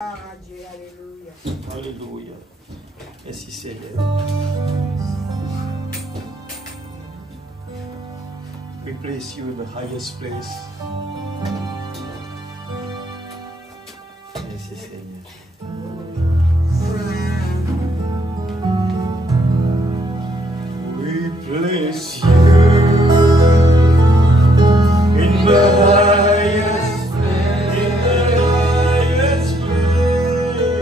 Alléluia. Alléluia. Merci Seigneur. We place you in the highest place. Merci Seigneur. We place you in the highest place. In the highest place.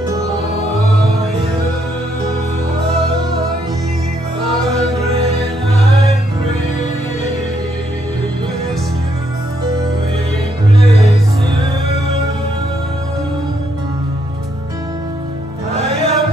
Oh, you are great and great. We bless you. We bless you. I am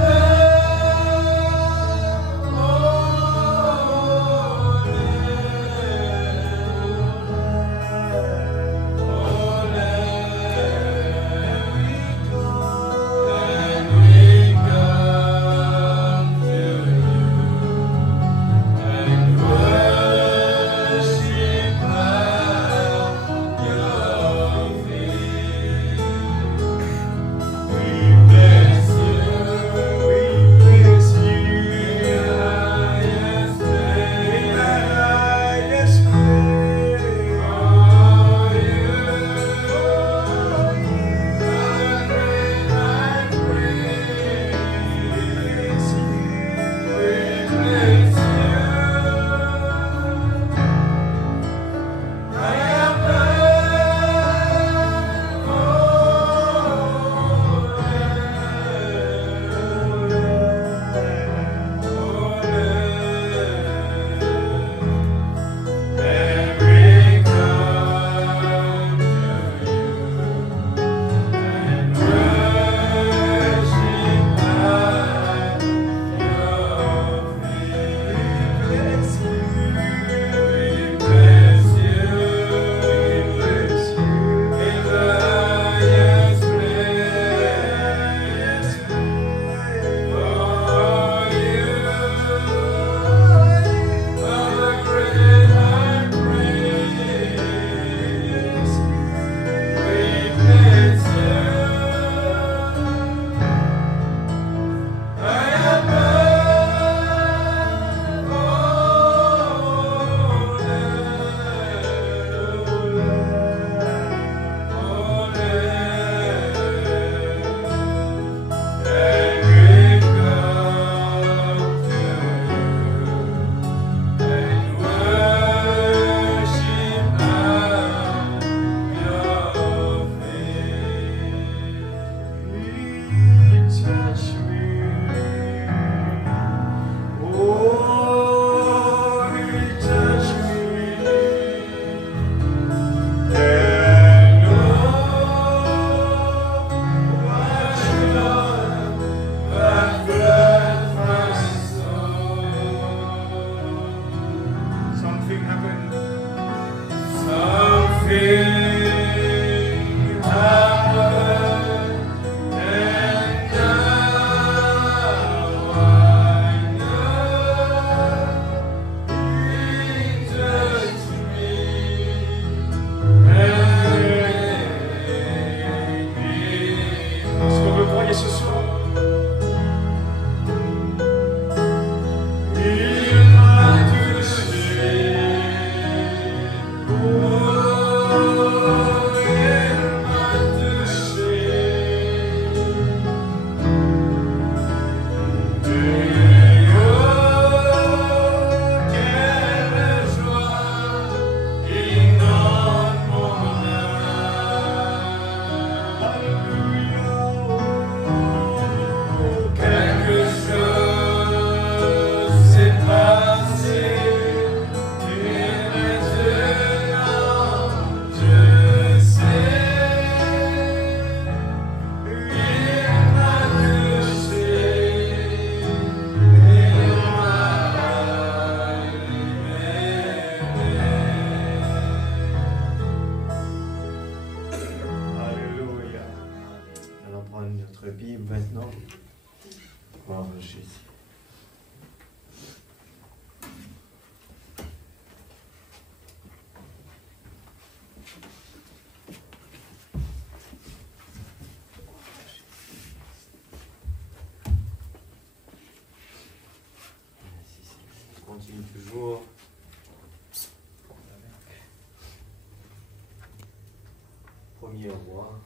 1er roi,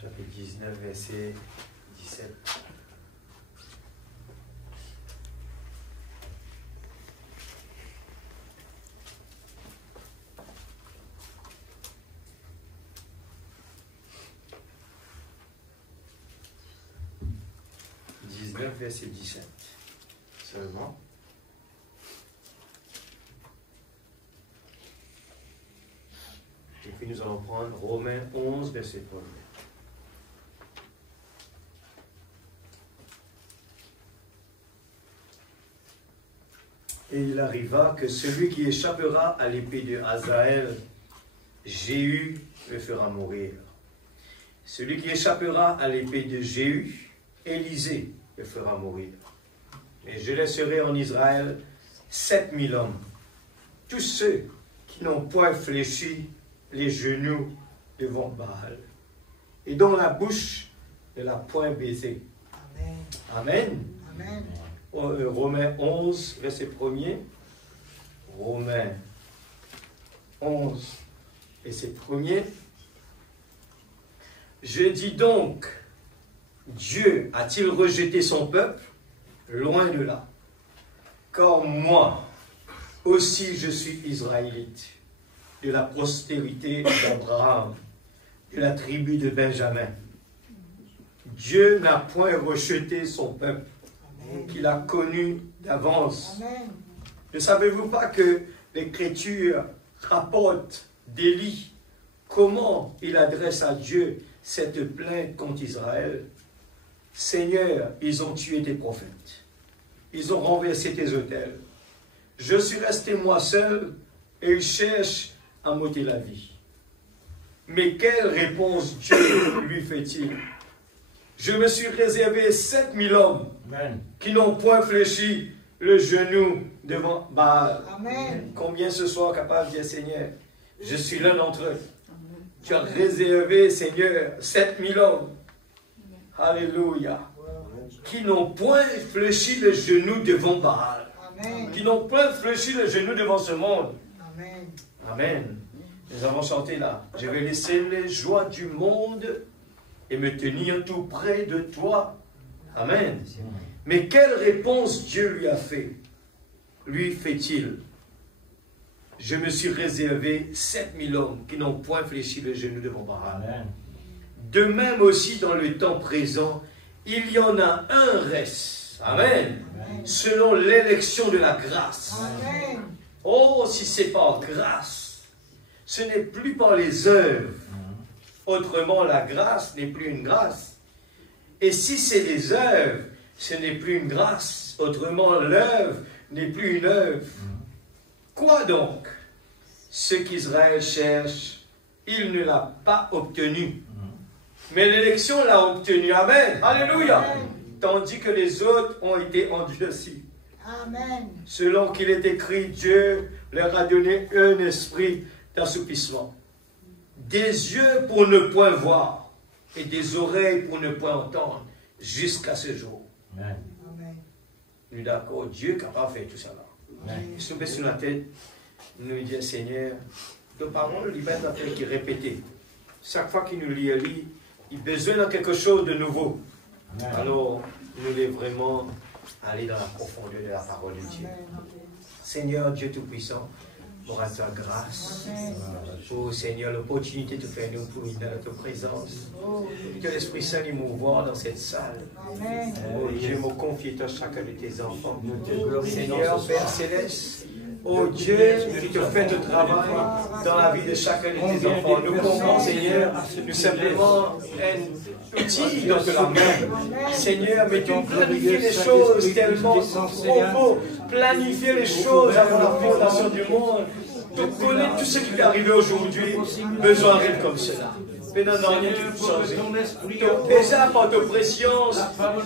chapitre 19, verset 17. Verset 17 seulement. Et puis nous allons prendre Romains 11, verset 1. Et il arriva que celui qui échappera à l'épée de Hazaël, Jéhu le fera mourir. Celui qui échappera à l'épée de Jéhu, Élisée le fera mourir. Et je laisserai en Israël 7000 hommes, tous ceux qui n'ont point fléchi les genoux devant Baal, et dont la bouche ne l'a point baisé. Amen. Amen. Amen. Romains 11, verset 1er. Romains 11, verset 1er. Je dis donc, Dieu a-t-il rejeté son peuple? Loin de là. Car moi aussi je suis israélite, de la postérité d'Abraham, de la tribu de Benjamin. Dieu n'a point rejeté son peuple, qu'il a connu d'avance. Ne savez-vous pas que l'Écriture rapporte d'Élie comment il adresse à Dieu cette plainte contre Israël? Seigneur, ils ont tué tes prophètes, ils ont renversé tes autels. Je suis resté moi seul et ils cherchent à m'ôter la vie. Mais quelle réponse Dieu lui fait-il? Je me suis réservé 7000 hommes qui n'ont point fléchi le genou devant Baal. Amen. Combien ce soir capable de dire, Seigneur, je suis l'un d'entre eux. Amen. Tu as réservé, Seigneur, 7000 hommes. Alléluia. Qui n'ont point fléchi le genou devant Baal. Amen. Qui n'ont point fléchi le genou devant ce monde. Amen. Amen. Nous avons chanté là. Je vais laisser les joies du monde et me tenir tout près de toi. Amen. Mais quelle réponse Dieu lui a fait? Lui fait-il? Je me suis réservé 7000 hommes qui n'ont point fléchi le genou devant Baal. Amen. De même aussi dans le temps présent, il y en a un reste. Amen. Amen. Selon l'élection de la grâce. Amen. Oh, si c'est par grâce, ce n'est plus par les œuvres. Autrement, la grâce n'est plus une grâce. Et si c'est les œuvres, ce n'est plus une grâce. Autrement, l'œuvre n'est plus une œuvre. Quoi donc? Ce qu'Israël cherche, il ne l'a pas obtenu. Mais l'élection l'a obtenu. Amen. Alléluia. Amen. Tandis que les autres ont été endurcis. Amen. Selon qu'il est écrit, Dieu leur a donné un esprit d'assoupissement. Des yeux pour ne point voir et des oreilles pour ne point entendre jusqu'à ce jour. Amen. Nous d'accord, Dieu est capable de faire tout ça là. Il se met sur la tête, nous dit, Seigneur, nos parents, le libertateur qui répétait, chaque fois qu'il nous lit, il a besoin de quelque chose de nouveau. Amen. Alors, nous voulons vraiment aller dans la profondeur de la parole de Dieu. Amen. Seigneur Dieu Tout-Puissant, pour ta grâce, oh Seigneur, l'opportunité de faire nous pour dans notre présence. Que l'Esprit Saint nous mouvoir dans cette salle. Amen. Oh Dieu, me confie à chacun de tes enfants. Seigneur, Père Céleste, oh Dieu, qui te fait le travail dans la vie de chacun de tes enfants. Nous comprenons, Seigneur, nous simplement un outil dans ta main. Seigneur, mais tu planifies les choses tellement trop. Planifier les choses avant la fondation du monde. Tu connais tout ce qui est arrivé aujourd'hui. Besoin arrive comme cela. Mais non, rien de changer. Déjà, par ta préscience,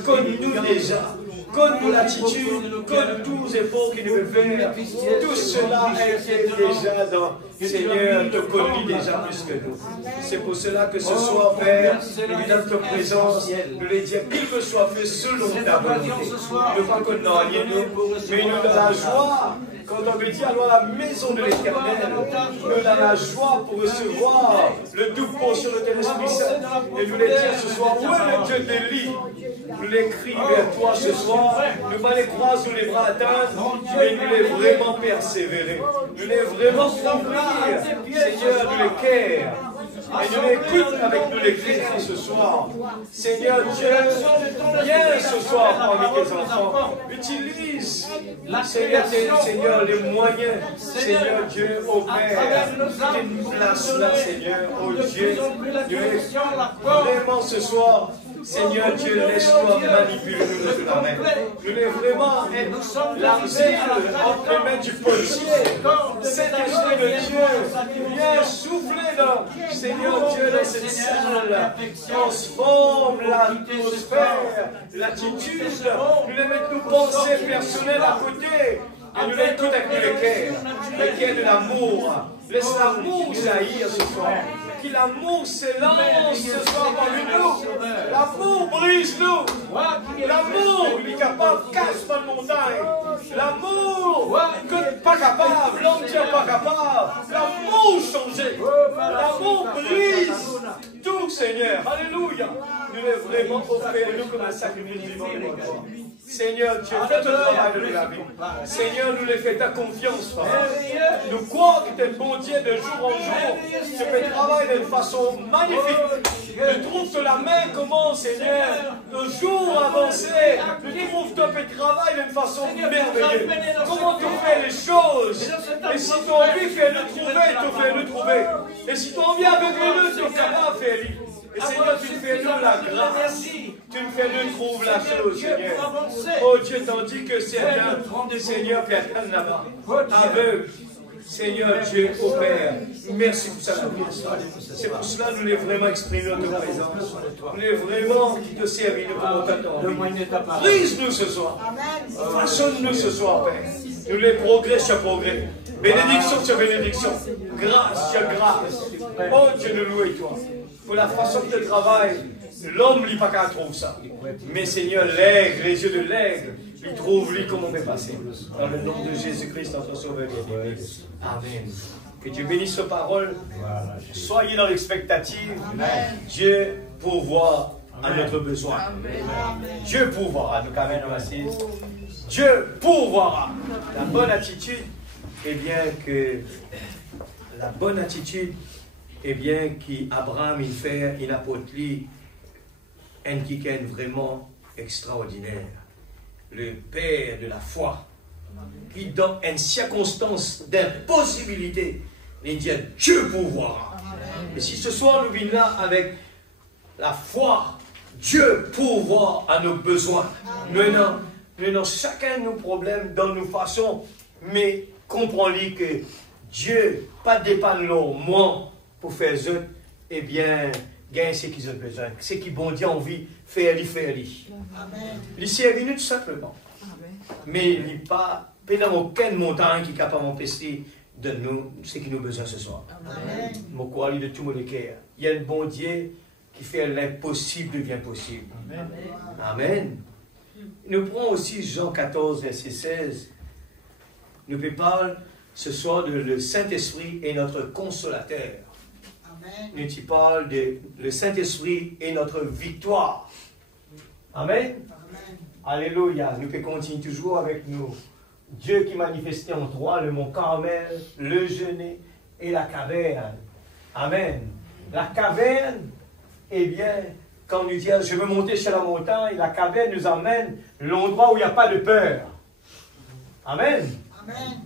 connais-nous déjà. Connais-nous l'attitude, connais tous les efforts qu'il veut faire. Tout cela a été déjà dans Seigneur, te connais déjà plus que nous. C'est pour cela que ce soir, Père, nous dans ta présence, nous les dire qu'il que soit fait selon ta volonté. Ne pas que nous, mais nous dans la joie Quand on me dit allons à la maison de l'Éternel, nous avons la joie pour recevoir le double portion de ton Esprit Saint. Et nous les dire ce soir, où est le Dieu d'Élie? Nous les crions vers toi ce soir, nous pas les croiser ou les bras atteindre, mais nous les vraiment persévérer. Nous les vraiment ouvrir, Seigneur, nous les cœurs. Et nous l'écoutons avec nous les chrétiens ce soir. Seigneur Dieu, viens ce soir parmi tes enfants. Utilise, Seigneur, les moyens. Seigneur Dieu, au Père. Place là, Seigneur, au Dieu. Vraiment ce soir. Seigneur Dieu, laisse-toi manipuler nous de la main. Nous voulons vraiment être l'argile entre les mains du potier. Saint-Esprit de Dieu, viens souffler là. Seigneur Dieu, dans cette salle, transforme l'atmosphère, l'attitude. Nous voulons mettre nos pensées personnelles à côté. Et nous les tout avec le cœur de l'amour. Laisse l'amour jaillir ce soir. Que l'amour s'élance ce soir parmi nous. L'amour brise-nous. L'amour, il est capable, casse pas de montagne. L'amour, que pas capable, l'homme Dieu pas capable. L'amour changé. L'amour brise tout, Seigneur. Alléluia. Nous voulons vraiment offrir nous comme un sacrifice vivant devant toi. Seigneur Dieu, fais ton travail de la vie. Seigneur, nous les fais ta confiance, Papa. Nous croyons que tu es bon Dieu de jour en jour. Tu fais travailler d'une façon magnifique. Nous trouvons sur la main comment, Seigneur, nos jours avancés, nous trouvons que tu travailles d'une façon merveilleuse. Comment tu fais les choses. Et si tu as envie de faire le trouver, tu fais le trouver. Et si tu as envie avec le, tu es capable de faire le. Et Seigneur, tu nous fais nous la grâce. Tu nous fais nous trouver la chose, Seigneur. Oh Dieu, tandis que Seigneur, quelqu'un là-bas, aveugle. Seigneur Dieu, au Père, merci pour ça. C'est pour cela que nous voulons vraiment exprimer notre présence. Nous voulons vraiment te servir comme on t'attend. Brise-nous ce soir. Façonne-nous ce soir, Père. Nous les progrès sur progrès. Bénédiction sur bénédiction. Grâce sur grâce. Oh Dieu, nous louons toi. Pour la façon que tu travailles, l'homme n'a pas qu'à trouver ça. Mais Seigneur, l'aigle, les yeux de l'aigle, il trouve lui comment on est passé. Dans le nom de Jésus-Christ, notre Sauveur. Amen. Que Dieu bénisse sa parole. Soyez dans l'expectative. Dieu pourvoit à notre besoin. Dieu pourvoira. Nous quand même assises. Dieu pourvoira. La bonne attitude, eh bien que la bonne attitude, eh bien qu'Abraham il fait une apôtre un qui est vraiment extraordinaire. Le Père de la foi, qui dans une circonstance d'impossibilité, il dit Dieu pourvoira. Et si ce soir nous venons là avec la foi, Dieu pourvoit à nos besoins. Nous avons chacun de nos problèmes dans nos façons, mais comprenons que Dieu pas dépanne moi pour faire eux, eh bien, gagner ce qu'ils ont besoin. Ce qui bon Dieu a envie, faire-le. Il s'est venu tout simplement. Mais il n'y a pas aucune montagne qui est capable d'empêcher de nous ce qui nous besoin ce soir. Mon courage de tout mon cœur. Il y a un bon Dieu qui fait l'impossible devient possible. Amen. Nous prenons aussi Jean 14, verset 16. Nous parlons ce soir de le Saint-Esprit est notre consolateur. Nous y parlons de le Saint-Esprit est notre victoire. Amen. Alléluia. Nous pouvons continuer toujours avec nous. Dieu qui manifestait en trois le mont Carmel, le Genêt et la caverne. Amen. La caverne, eh bien, quand nous disons je veux monter sur la montagne, la caverne nous emmène l'endroit où il n'y a pas de peur. Amen. Amen.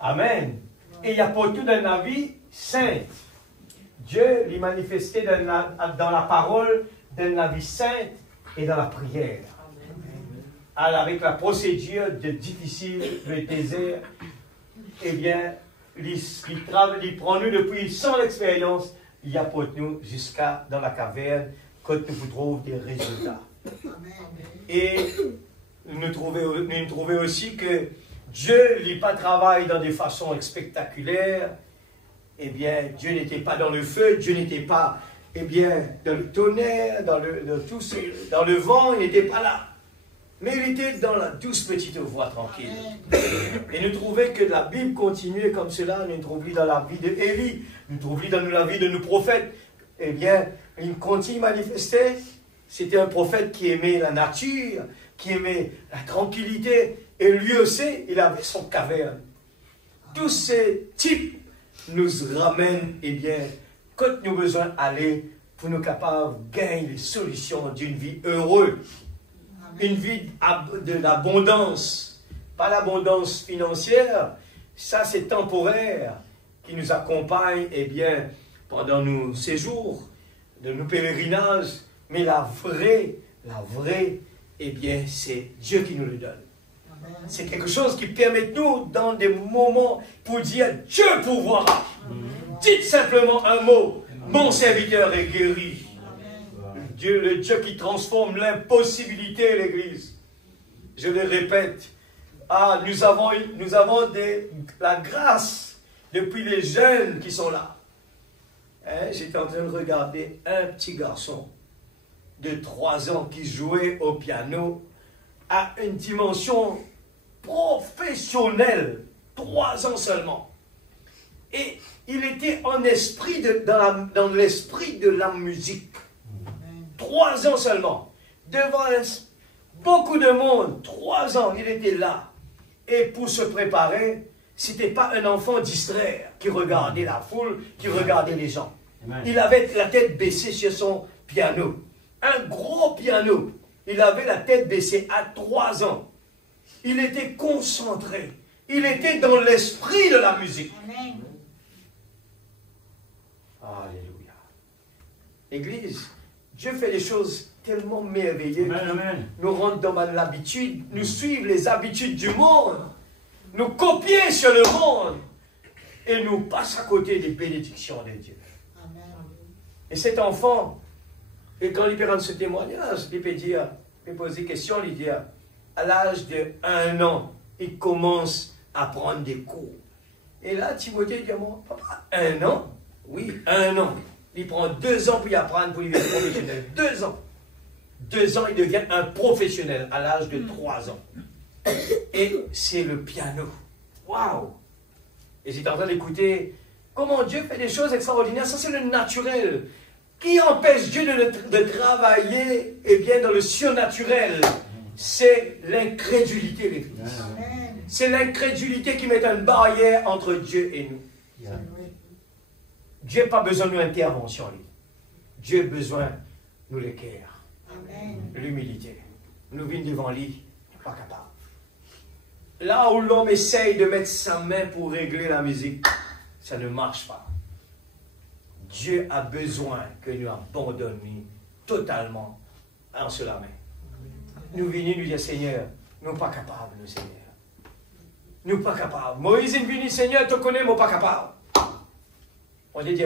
Amen. Et il y a pour tout dans la vie sainte. Dieu lui manifestait dans la parole, dans la vie sainte et dans la prière. Alors, avec la procédure de difficile, le désert, eh bien, il prend nous depuis sans l'expérience, il y a pour nous jusqu'à dans la caverne, quand nous trouvons des résultats. Et nous trouvons aussi que Dieu n'a pas travaillé dans des façons spectaculaires. Eh bien, Dieu n'était pas dans le feu, Dieu n'était pas, eh bien, dans le tonnerre, dans le vent, il n'était pas là. Mais il était dans la douce petite voie tranquille. Et nous trouvons que la Bible continuait comme cela. Nous trouvons dans la vie d'Élie, nous trouvons dans la vie de nos prophètes. Eh bien, il continue à manifester. C'était un prophète qui aimait la nature, qui aimait la tranquillité. Et lui aussi, il avait son caverne. Tous ces types nous ramènent, eh bien, quand nous avons besoin d'aller pour nous capables de gagner les solutions d'une vie heureuse. Une vie de l'abondance, pas l'abondance financière, ça c'est temporaire, qui nous accompagne eh bien, pendant nos séjours, de nos pèlerinages, mais la vraie, eh bien, c'est Dieu qui nous le donne. C'est quelque chose qui permet de nous, dans des moments, pour dire Dieu pourvoira. Dites simplement un mot, mon serviteur est guéri. Dieu, le Dieu qui transforme l'impossibilité, l'Église. Je le répète, nous avons la grâce depuis les jeunes qui sont là. Hein, j'étais en train de regarder un petit garçon de 3 ans qui jouait au piano à une dimension professionnelle, 3 ans seulement. Et il était en esprit dans l'esprit de la musique. 3 ans seulement, devant beaucoup de monde, 3 ans, il était là. Et pour se préparer, ce n'était pas un enfant distrait qui regardait la foule, qui regardait les gens. Amen. Il avait la tête baissée sur son piano. Un gros piano. Il avait la tête baissée à 3 ans. Il était concentré. Il était dans l'esprit de la musique. Amen. Alléluia. Église, Dieu fait des choses tellement merveilleuses. Nous rentrons dans l'habitude, nous suivons les habitudes du monde, nous copions sur le monde et nous passons à côté des bénédictions de Dieu. Amen. Et cet enfant, et quand il peut rendre ce témoignage, il peut dire, il peut poser des questions, il dit, à l'âge de 1 an, il commence à prendre des cours. Et là, Timothée dit à moi, papa, 1 an? Oui, 1 an. Il prend 2 ans pour y apprendre, pour y devenir professionnel. 2 ans. 2 ans, il devient un professionnel à l'âge de 3 ans. Et c'est le piano. Waouh! Et j'étais en train d'écouter comment Dieu fait des choses extraordinaires. Ça, c'est le naturel. Qui empêche Dieu de travailler, eh bien, dans le surnaturel? C'est l'incrédulité, les filles. C'est l'incrédulité qui met une barrière entre Dieu et nous. Dieu n'a pas besoin de l'intervention, lui. Dieu a besoin de nous l'équerre. L'humilité. Nous venons devant lui, pas capable. Là où l'homme essaye de mettre sa main pour régler la musique, ça ne marche pas. Dieu a besoin que nous abandonnions totalement en cela main. Nous venons nous dire, Seigneur, nous ne sommes pas capables, nous, Seigneur. Nous ne sommes pas capables. Moïse est venu, Seigneur, te connais, mais pas capable. On a dit,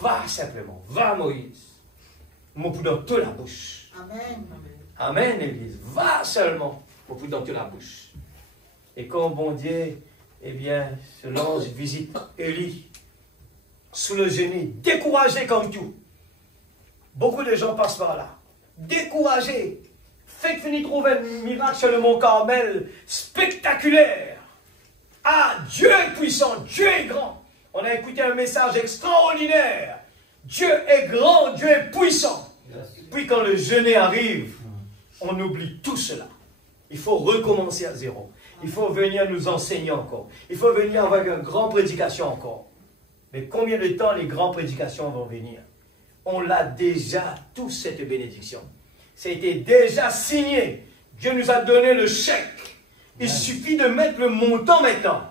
va simplement, va Moïse. Mon pou dans toute la bouche. Amen. Amen, Église. Va seulement, mon pou dans toute la bouche. Et quand bon Dieu, eh bien, ce l'ange visite Élie, sous le génie, découragé comme tout. Beaucoup de gens passent par là. Découragé. Fait que finit trouver un miracle sur le mont Carmel, spectaculaire. Ah, Dieu est puissant, Dieu est grand. On a écouté un message extraordinaire. Dieu est grand, Dieu est puissant. Puis quand le jeûne arrive, on oublie tout cela. Il faut recommencer à zéro. Il faut venir nous enseigner encore. Il faut venir avec une grande prédication encore. Mais combien de temps les grandes prédications vont venir? On l'a déjà, toute cette bénédiction. Ça a été déjà signé. Dieu nous a donné le chèque. Il suffit de mettre le montant maintenant.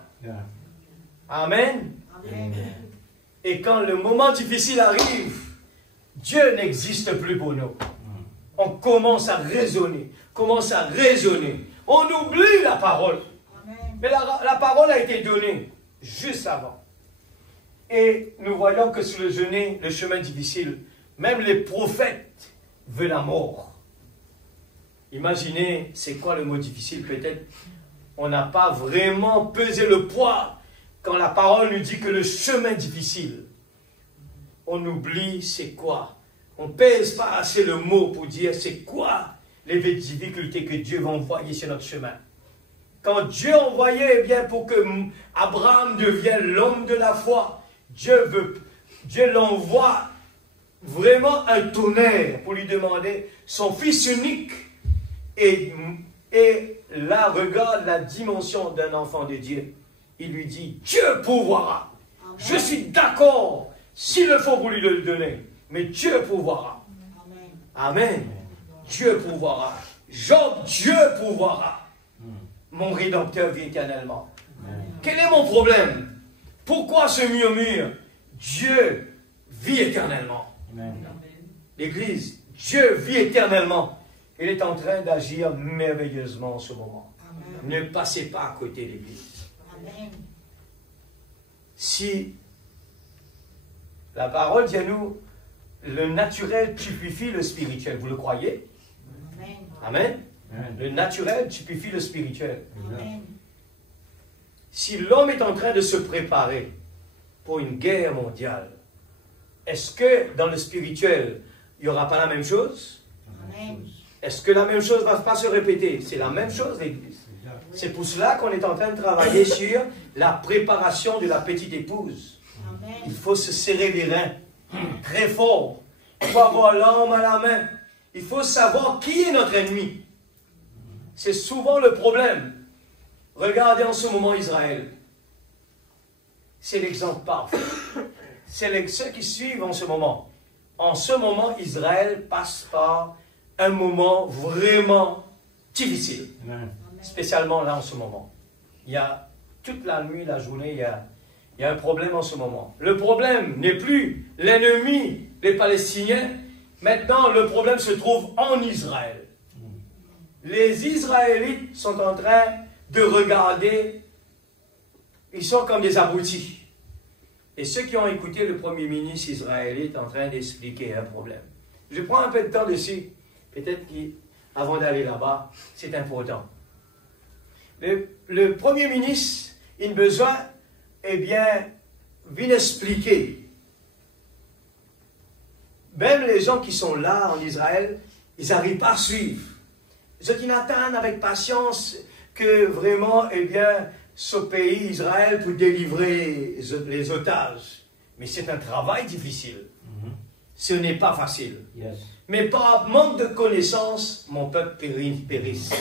Amen. Amen. Et quand le moment difficile arrive, Dieu n'existe plus pour nous. On commence à raisonner, On oublie la parole. Amen. Mais la parole a été donnée juste avant. Et nous voyons que sur le jeûne, le chemin difficile, même les prophètes veulent la mort. Imaginez, c'est quoi le mot difficile? Peut-être on n'a pas vraiment pesé le poids quand la parole nous dit que le chemin difficile. On oublie c'est quoi. On ne pèse pas assez le mot pour dire c'est quoi les difficultés que Dieu va envoyer sur notre chemin. Quand Dieu envoyait, eh bien, pour que Abraham devienne l'homme de la foi, Dieu l'envoie vraiment un tonnerre pour lui demander son fils unique. Et là, regarde la dimension d'un enfant de Dieu. Il lui dit, Dieu pourvoira. Amen. Je suis d'accord, s'il le faut pour lui le donner, mais Dieu pourvoira. Amen. Amen. Dieu pourvoira. Job, Dieu pourvoira. Mon Rédempteur vit éternellement. Amen. Quel est mon problème? Pourquoi ce murmure? Dieu vit éternellement. L'Église, Dieu vit éternellement. Il est en train d'agir merveilleusement en ce moment. Amen. Ne passez pas à côté de l'Église. Si la parole dit à nous, le naturel typifie le spirituel, vous le croyez? Amen. Amen. Amen. Le naturel typifie le spirituel. Amen. Si l'homme est en train de se préparer pour une guerre mondiale, est-ce que dans le spirituel, il n'y aura pas la même chose? Amen. Est-ce que la même chose ne va pas se répéter? C'est la même chose, l'Église. C'est pour cela qu'on est en train de travailler sur la préparation de la petite épouse. Amen. Il faut se serrer les reins très fort. Il faut avoir l'arme à la main. Il faut savoir qui est notre ennemi. C'est souvent le problème. Regardez en ce moment Israël. C'est l'exemple parfait. C'est ceux qui suivent en ce moment. En ce moment, Israël passe par un moment vraiment difficile. Amen. Spécialement là en ce moment. Il y a toute la nuit, la journée, il y a un problème en ce moment. Le problème n'est plus l'ennemi, les Palestiniens. Maintenant, le problème se trouve en Israël. Les Israélites sont en train de regarder, ils sont comme des abrutis. Et ceux qui ont écouté le premier ministre israélite en train d'expliquer un problème. Je prends un peu de temps dessus, peut-être qu'avant d'aller là-bas, c'est important. Le premier ministre, il a besoin, eh bien, vient expliquer. Même les gens qui sont là en Israël, ils n'arrivent pas à suivre. Ceux qui n'attendent avec patience que vraiment, eh bien, ce pays, Israël, pour délivrer les otages. Mais c'est un travail difficile. Ce n'est pas facile. Yes. Mais par manque de connaissances, mon peuple périsse.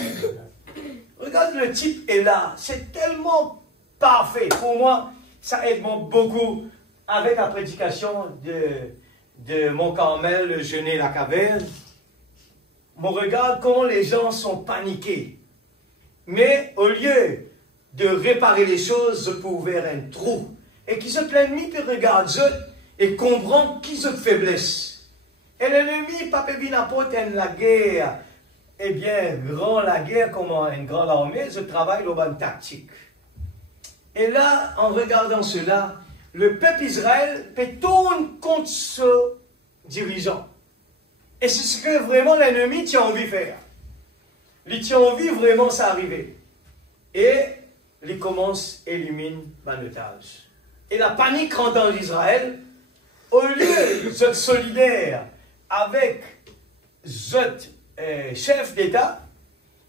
Regarde, le type est là. C'est tellement parfait. Pour moi, ça aide beaucoup avec la prédication de Mont Carmel, le jeûner la caverne. On regarde comment les gens sont paniqués. Mais au lieu de réparer les choses pour ouvrir un trou, et qui se l'ennemi puis regarde et comprend qui se faiblesse. Et l'ennemi, pas n'importe la guerre, eh bien, la guerre comme une grande armée, je travaille au ban tactique. Et là, en regardant cela, le peuple Israël peut tourner contre ce dirigeant. Et c'est ce que vraiment l'ennemi tient envie de faire. Il tient envie vraiment ça arriver. Et il commence à éliminer un otage. Et la panique rentre en Israël. Au lieu d'être solidaire avec le chef d'État,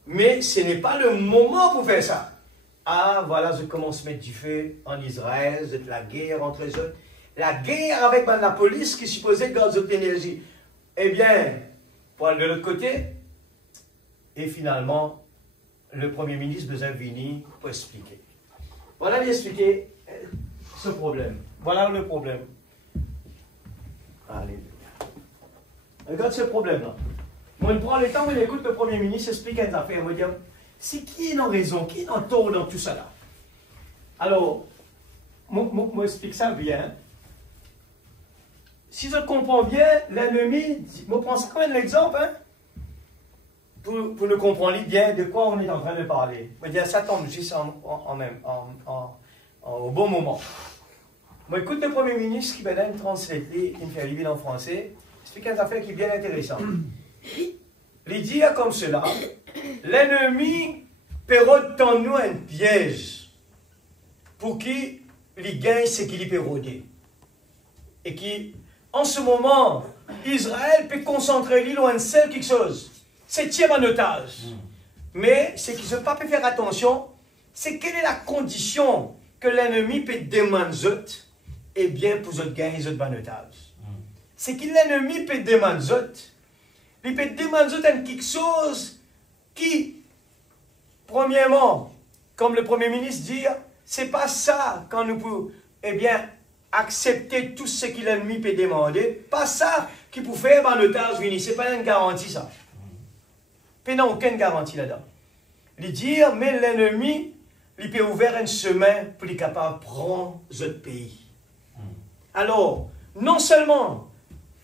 mais ce n'est pas le moment pour faire ça. Ah, voilà, je commence à mettre du feu en Israël, c'est la guerre entre les autres. La guerre avec la police qui supposait garder l'énergie. Eh bien, pour de l'autre côté, et finalement, le Premier ministre besoin de venir pour expliquer. Voilà d'expliquer ce problème. Voilà le problème. Alléluia. Regarde ce problème-là. Moi, je prends le temps où il écoute le Premier ministre expliquer une affaire. Il me dit, c'est qui est en raison, qui est en tort dans tout ça là? Alors, moi, explique ça bien. Si je comprends bien, l'ennemi, je prends ça comme un exemple, hein? Pour nous comprendre bien de quoi on est en train de parler. Je me dis, ça tombe juste au bon moment. Moi, écoute le Premier ministre qui m'a donné une translation, qui me fait lire en français, explique une affaire qui est bien intéressante. Il dit comme cela, l'ennemi pérote en nous un piège pour qu'il gagne ce qu'il peut rôder. Et qui, en ce moment, Israël peut concentrer l'île loin de seul quelque chose. c'est tirer en otage. Mais ce qu'ils n'ont pas pu faire attention, c'est quelle est la condition que l'ennemi peut demander, eh bien, pour vous gagner les autres en otage. C'est que l'ennemi peut demander, il peut demander quelque chose qui, premièrement, comme le Premier ministre dit, c'est pas ça quand nous pouvons, eh bien, accepter tout ce que l'ennemi peut demander. Pas ça qui peut faire en otage, c'est pas une garantie ça. Il n'y a aucune garantie là-dedans. Il dit, mais l'ennemi, il peut ouvrir un chemin pour être capable de prendre notre pays. Alors, non seulement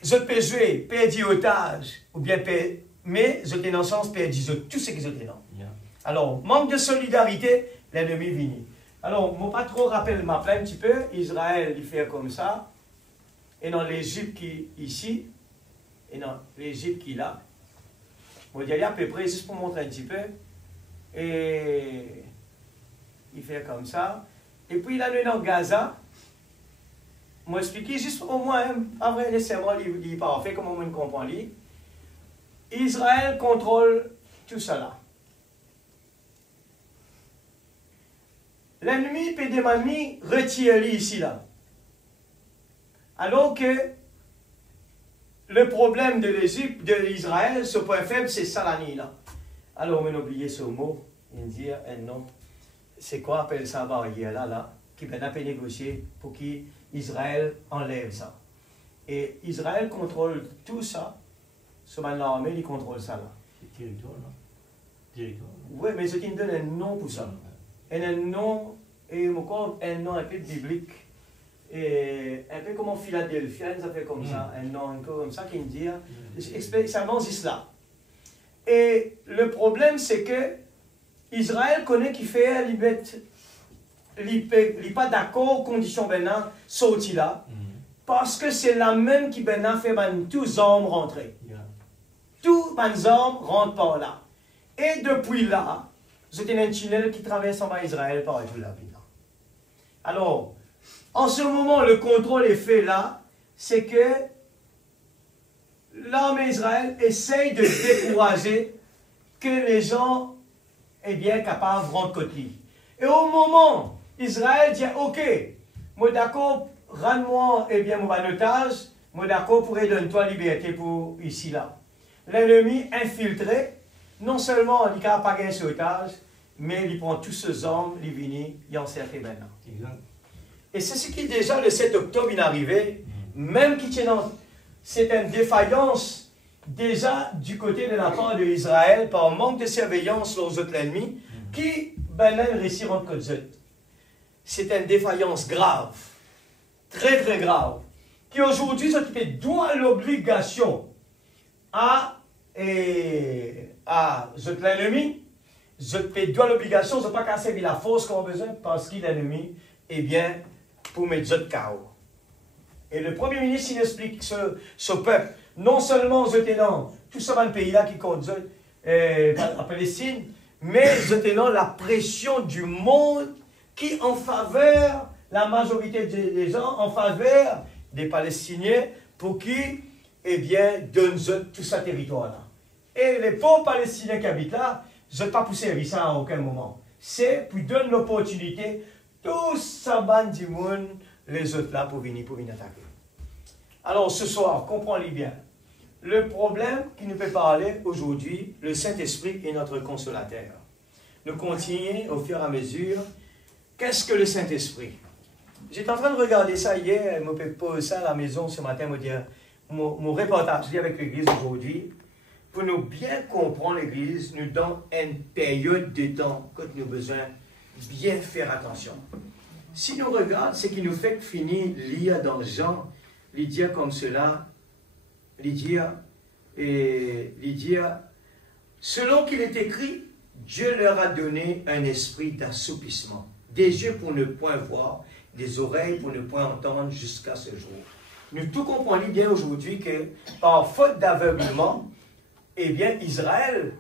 je peux jouer, perdre otage, ou bien mais je t'ai dans le sens perdre tout ce que je t'ai dans. Alors, manque de solidarité, l'ennemi vient. Alors, je ne vais pas trop rappeler ma plainte un petit peu. Israël, il fait comme ça. Et dans l'Égypte qui est ici, et dans l'Égypte qui est là. Je vais y aller à peu près, juste pour montrer un petit peu. Et il fait comme ça. Et puis, il a dans Gaza. Je vais expliquer juste au moins, après, laissez-moi lire parfait, comment on comprend. Israël contrôle tout cela. L'ennemi peut demander retirer ici là. Alors que le problème de l'Égypte, de l'Israël, ce point faible, c'est ça la nuit là. Alors on a oublié ce mot, il dit non. C'est quoi appelle ça barrière là, qui peut négocier pour qu'Israël enlève ça. Et Israël contrôle tout ça. Ce l'armée, il contrôle ça là. C'est territoire, non? Territoire. Oui, mais ce qui me donne un nom pour ça. Et un nom, et encore un nom un peu biblique. Et un peu comme en Philadelphie, ça fait comme ça, un nom encore comme ça qui me dit, spécialement Islam. Et le problème, c'est que Israël connaît qu'il fait, il n'est pas d'accord aux conditions maintenant, sorti là, parce que c'est la même qui maintenant fait tous les hommes rentrer. Tous les hommes rentrent par là. Et depuis là, c'était un tunnel qui traverse en bas Israël par tout là. Alors, en ce moment, le contrôle est fait là, c'est que l'armée d'Israël essaye de décourager que les gens soient bien capables de rentrer côté. Et au moment, Israël dit, ok, moi d'accord, rends-moi mon otage, moi d'accord pour donner-toi la liberté pour ici là. L'ennemi infiltré, non seulement il n'a pas gagné cet otage, mais il prend tous ces hommes, il vient, il encercle maintenant. Et c'est ce qui déjà le 7 octobre est arrivé, même qui tient c'est une défaillance déjà du côté de la part de Israël par manque de surveillance aux autres ennemis, qui maintenant réussit à rentrer côté. C'est une défaillance grave, très très grave, qui aujourd'hui doit l'obligation à l'ennemi. Je dois l'obligation, je ne pas casser la force qu'on a besoin parce qu'il est l'ennemi, eh bien, pour mettre le chaos. Et le Premier ministre, il explique ce peuple, non seulement dans tout ce pays-là qui compte la Palestine, mais dans la pression du monde qui en faveur, la majorité des gens, en faveur des Palestiniens, pour qui, eh bien, donnent tout ce territoire-là. Et les pauvres Palestiniens qui habitent là, je ne vais pas pousser ça à aucun moment. C'est pour donner l'opportunité, tous ça bande du monde, les autres là, pour venir attaquer. Alors ce soir, comprenez bien, le problème qui nous peut parler aujourd'hui, le Saint-Esprit est notre consolateur. Nous continuons au fur et à mesure. Qu'est-ce que le Saint-Esprit? J'étais en train de regarder ça hier, je me pose ça à la maison ce matin, me dire mon reportage avec l'Église aujourd'hui. Pour nous bien comprendre l'Église, nous donne une période de temps que nous avons besoin de bien faire attention. Si nous regardons ce qui nous fait finir lire dans Jean, il dit comme cela, il dit, selon qu'il est écrit, Dieu leur a donné un esprit d'assoupissement, des yeux pour ne point voir, des oreilles pour ne point entendre jusqu'à ce jour. Nous tout comprenons bien aujourd'hui que par faute d'aveuglement, eh bien, Israël,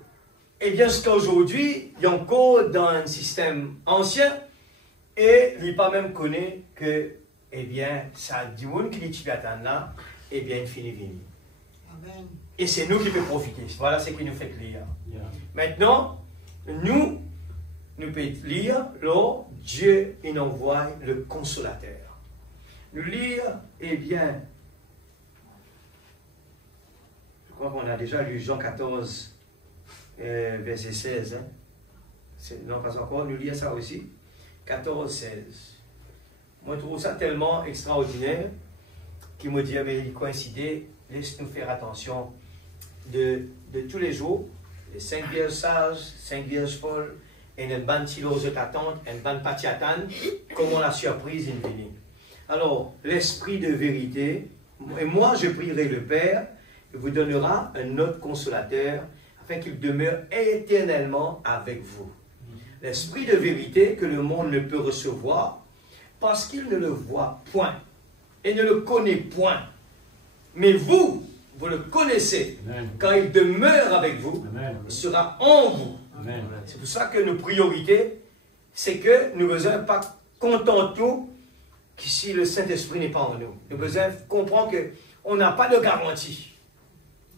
eh bien, jusqu'à aujourd'hui, il y a encore dans un système ancien, et il n'est pas même connu que, eh bien, ça du monde qui est là, eh bien, il finit. Amen. Et c'est nous qui pouvons profiter. Voilà ce qui nous fait lire. Yeah. Maintenant, nous pouvons lire, alors Dieu il envoie le consolateur. Nous lire, eh bien, je crois qu'on a déjà lu Jean 14, verset 16. Hein? Non, pas encore, nous lire ça aussi. 14, 16. Moi, je trouve ça tellement extraordinaire qu'il me dit, mais il coïncidait, laisse-nous faire attention de tous les jours, les 5 vierges sages, 5 vierges folles, et une bonne silose d'attente, une bonne patiatane, comment la surprise est venue. Alors, l'esprit de vérité, et moi je prierai le Père, il vous donnera un autre consolateur, afin qu'il demeure éternellement avec vous. L'esprit de vérité que le monde ne peut recevoir, parce qu'il ne le voit point, et ne le connaît point. Mais vous le connaissez, Amen. quand il demeure avec vous, Amen. il sera en vous. Amen. C'est pour ça que nos priorités, c'est que nous besoin pas contenter que si le Saint-Esprit n'est pas en nous. Nous besoin comprendre qu'on n'a pas de garantie.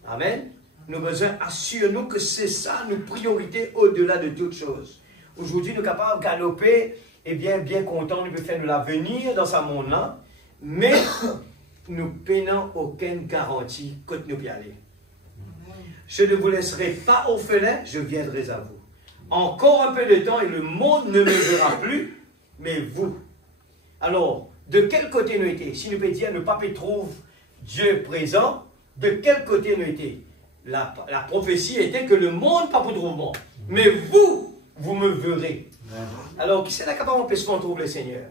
Amen. Nous besoin assurer-nous que c'est ça nos priorités au-delà de toutes choses. Aujourd'hui, nous sommes capables de galoper, et bien content, nous pouvons faire de l'avenir dans ce monde-là, mais nous peinons aucune garantie que nous y aller. Je ne vous laisserai pas orphelin, je viendrai à vous. Encore un peu de temps et le monde ne me verra plus, mais vous. Alors, de quel côté nous étions? Si nous pouvons dire, ne pas trouve Dieu présent, de quel côté nous étions? La prophétie était que le monde pas pour trouver moi, mais vous me verrez. Alors, qui c'est là capable d'empêcher qu'on trouve le Seigneur?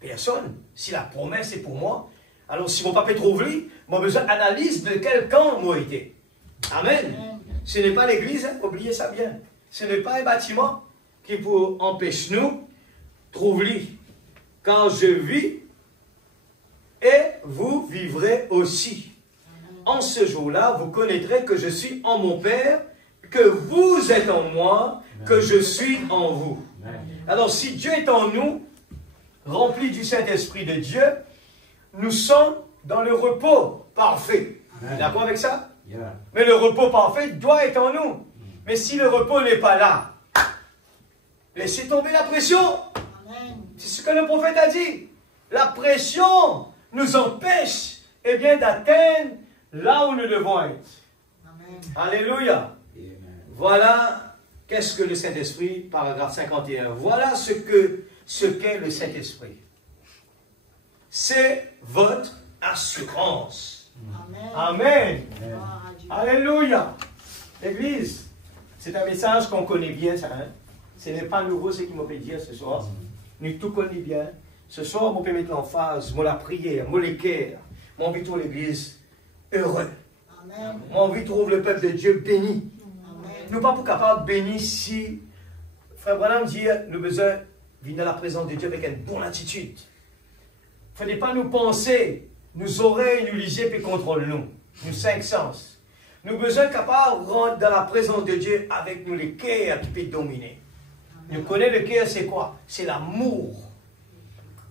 Personne. Si la promesse est pour moi, alors si mon papa trouve lui, moi besoin d'analyse de quel camp moi été. Amen. Ce n'est pas l'église, hein? Oubliez ça bien. Ce n'est pas un bâtiment qui pour empêcher nous trouve lui. Quand je vis, et vous vivrez aussi. En ce jour-là, vous connaîtrez que je suis en mon Père, que vous êtes en moi, que je suis en vous. Alors, si Dieu est en nous, rempli du Saint-Esprit de Dieu, nous sommes dans le repos parfait. D'accord avec ça? Yeah. Mais le repos parfait doit être en nous. Mais si le repos n'est pas là, laissez tomber la pression. C'est ce que le prophète a dit. La pression nous empêche eh bien, d'atteindre là où nous devons être. Amen. Alléluia. Amen. Voilà qu'est-ce que le Saint-Esprit, paragraphe 51. Voilà ce qu'est le Saint-Esprit. C'est votre assurance. Amen. Amen. Gloire à Dieu. Alléluia. L'Église, c'est un message qu'on connaît bien, ça. Hein? Ce n'est pas nouveau ce qu'il m'a fait dire ce soir. Nous tout connaissons bien. Ce soir, on peut mettre l'emphase, moi la prière, moi l'équerre. Moi, on vit trouver l'Église heureux. Amen. Moi, on vit trouver le peuple de Dieu béni. Amen. Nous ne sommes pas capables de bénir si, Frère Branham dit, nous avons besoin de venir dans la présence de Dieu avec une bonne attitude. Il ne fallait pas nous penser, nos oreilles, nous lisez et contrôlent nous, nos 5 sens. Nous avons besoin capables de rentrer dans la présence de Dieu avec nous les cœurs qui peuvent dominer. Nous connaissons le cœur, c'est quoi? C'est l'amour.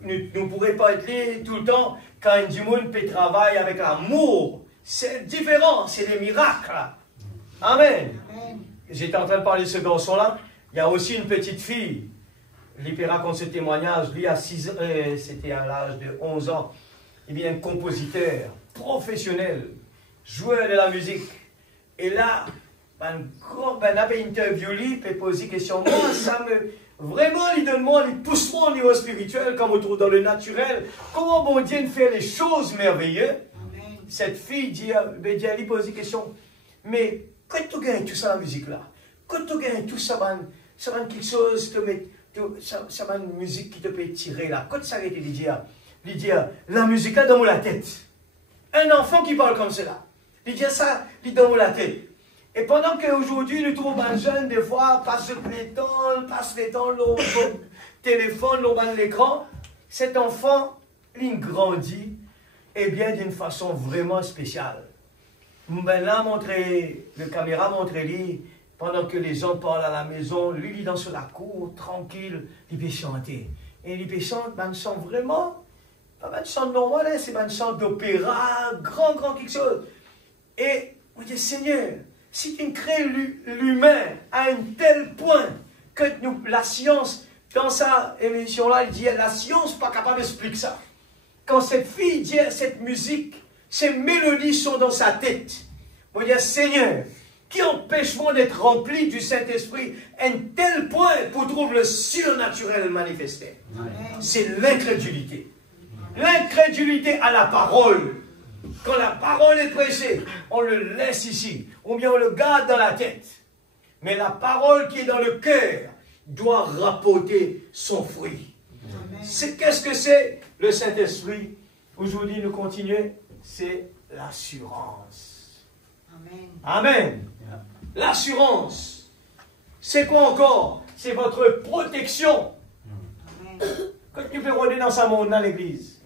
Nous ne pourrions pas être là tout le temps quand un monde peut travailler avec l'amour. C'est différent, c'est des miracles. Amen. Amen. J'étais en train de parler de ce garçon-là. Il y a aussi une petite fille. Lui raconte ce témoignage. Lui, à 6 ans, c'était à l'âge de 11 ans. Il est un compositeur professionnel, joueur de la musique. Et là, on a interviewé lui, puis posé des questions. Moi, ça me. Vraiment, il donne-moi, il pousse-moi au niveau spirituel, comme on trouve dans le naturel. Comment bon Dieu fait les choses merveilleuses? Amen. Cette fille dit, elle pose des questions. Mais quand tu gagnes tout ça la musique là, quand tu gagnes tout ça, ça va quelque chose, ça va une musique qui te peut tirer là. Quand ça arrête de dire, la musique là dans la tête. Un enfant qui parle comme cela, il dit ça, il dans la tête. Et pendant qu'aujourd'hui, nous trouvons un jeune, des fois, passe le temps, le téléphone, l'écran, cet enfant, il grandit, et bien d'une façon vraiment spéciale. Ben là, le caméra montre lui, pendant que les gens parlent à la maison, lui, il est dans sur la cour, tranquille, il peut chanter. Et il peut chanter, ben, chant vraiment, pas un chant normal, c'est un chant d'opéra, grand quelque chose. Et On dit, Seigneur, si tu crées l'humain à un tel point que la science, dans sa émission-là, il dit, la science n'est pas capable d'expliquer ça. Quand cette fille dit, cette musique, ces mélodies sont dans sa tête. On dit, Seigneur, qui empêche-moi d'être rempli du Saint-Esprit à un tel point pour trouver le surnaturel manifesté? C'est l'incrédulité. L'incrédulité à la parole. Quand la parole est prêchée, on le laisse ici, ou bien on le garde dans la tête. Mais la parole qui est dans le cœur doit rapporter son fruit. Qu'est-ce que c'est le Saint-Esprit? Aujourd'hui, nous continuons, c'est l'assurance. Amen. Amen. L'assurance. C'est quoi encore? C'est votre protection. Amen. Quand nous pouvons dans sa monde, dans l'église,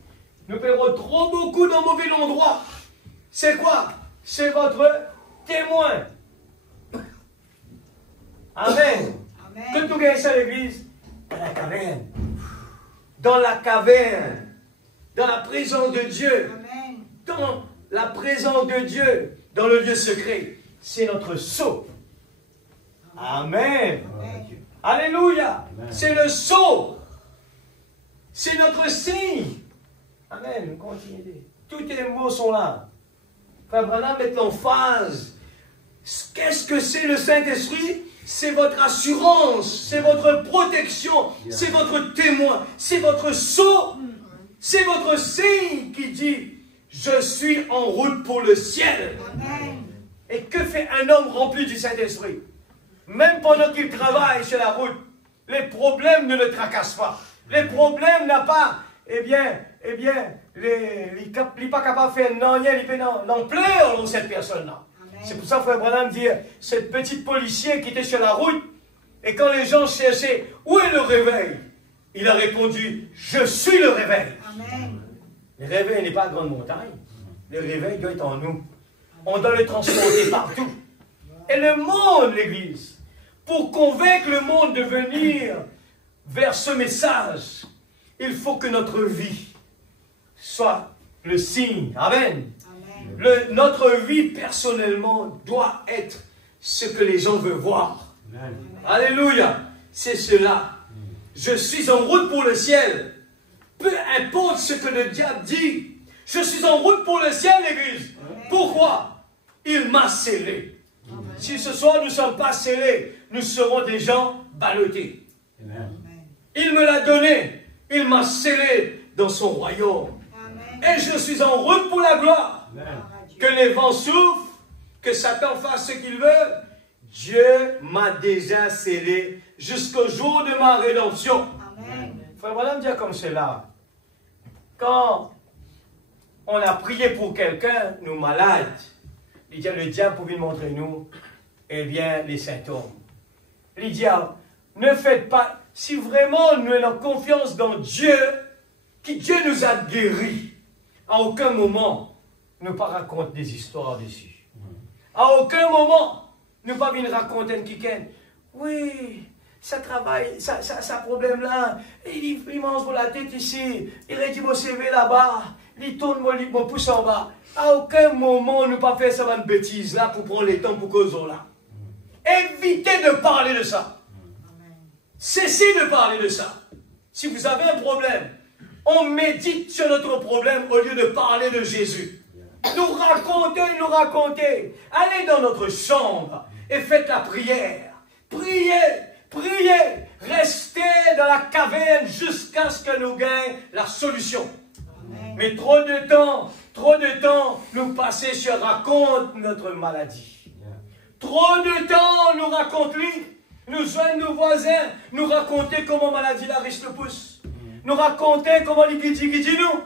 nous pouvons trop beaucoup dans mauvais endroits. C'est quoi? C'est votre témoin. Amen. Amen. Que tout gagne ça à l'église? Dans la caverne. Dans la caverne. Dans la présence de Dieu. Amen. Dans la présence de Dieu. Dans le lieu secret. C'est notre sceau. Amen. Amen. Alléluia. Amen. C'est le sceau. C'est notre signe. Amen. Continuez. Tous les mots sont là. Frère Branham met l'emphase. Qu'est-ce que c'est le Saint-Esprit? C'est votre assurance, c'est votre protection, c'est votre témoin, c'est votre sceau, c'est votre signe qui dit « Je suis en route pour le ciel ». Amen. Et que fait un homme rempli du Saint-Esprit? Même pendant qu'il travaille sur la route, les problèmes ne le tracassent pas. Les problèmes n'a pas, il n'est pas capable de faire non, il peut non pleurer dans cette personne-là. C'est pour ça que Frère Branham dit, cette petite policier qui était sur la route, et quand les gens cherchaient où est le réveil, il a répondu, je suis le réveil. Amen. Le réveil n'est pas à grande montagne. Le réveil doit être en nous. On doit le transporter partout. Et le monde, l'Église, pour convaincre le monde de venir vers ce message, il faut que notre vie soit le signe. Amen. Notre vie personnellement doit être ce que les gens veulent voir. Amen. Alléluia. C'est cela. Je suis en route pour le ciel. Peu importe ce que le diable dit. Je suis en route pour le ciel, l'Église. Pourquoi? Il m'a scellé. Si ce soir nous ne sommes pas scellés, nous serons des gens ballottés. Amen. Il me l'a donné. Il m'a scellé dans son royaume. Et je suis en route pour la gloire. Amen. Que les vents souffrent, que Satan fasse ce qu'il veut, Dieu m'a déjà scellé jusqu'au jour de ma rédemption. Amen. Frère, voilà me dire comme cela. Quand on a prié pour quelqu'un, nous malades, il dit le diable pouvait montrer nous, eh bien, les symptômes. Il dit, ne faites pas, si vraiment nous avons confiance dans Dieu, que Dieu nous a guéris, à aucun moment, ne pas raconter des histoires dessus. À aucun moment, ne pas venir raconter un kiken. Oui, ça travaille, ça problème là, il mange pour la tête ici, il réduit mon CV là-bas, il tourne mon pouce en bas. À aucun moment, ne pas faire ça une bêtise là pour prendre les temps pour causer là. Évitez de parler de ça. Cessez de parler de ça. Si vous avez un problème, on médite sur notre problème au lieu de parler de Jésus. Nous racontez. Allez dans notre chambre et faites la prière. Priez. Restez dans la caverne jusqu'à ce que nous gagnions la solution. Amen. Mais trop de temps, nous passons sur raconte notre maladie. Trop de temps, nous raconte lui. Nous joignent nos voisins, nous raconter comment maladie la riche le pousse. Nous raconter comment il dit nous.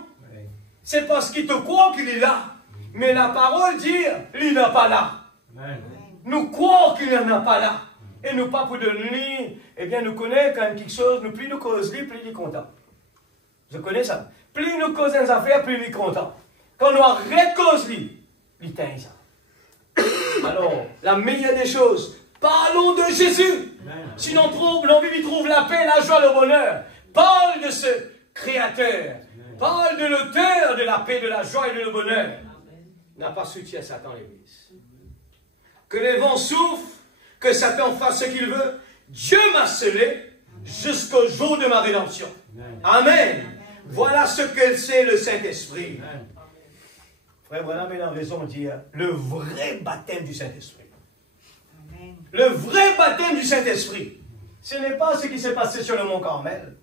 C'est parce qu'il te croit qu'il est là. Mais la parole dit, il n'est pas là. Amen. Nous croyons qu'il n'en a pas là. Et nous pas pour de lui, eh bien nous connaissons quand même quelque chose, plus nous causons, plus il est content. Je connais ça. Plus nous causons des affaires, plus il est content. Quand nous arrêtons de causer, il teint ça. Alors, la meilleure des choses, parlons de Jésus. Amen. Sinon, l'envie il trouve la paix, la joie, le bonheur. Parle de ce Créateur. Amen. Parle de l'auteur de la paix, de la joie et de le bonheur. N'a pas soutien à Satan, l'Église. que les vents souffrent, que Satan fasse ce qu'il veut, Dieu m'a scellé jusqu'au jour de ma rédemption. Amen. Voilà ce que c'est le Saint-Esprit. Frère Branham a raison de dire le vrai baptême du Saint-Esprit. Le vrai baptême du Saint-Esprit. Ce n'est pas ce qui s'est passé sur le mont Carmel.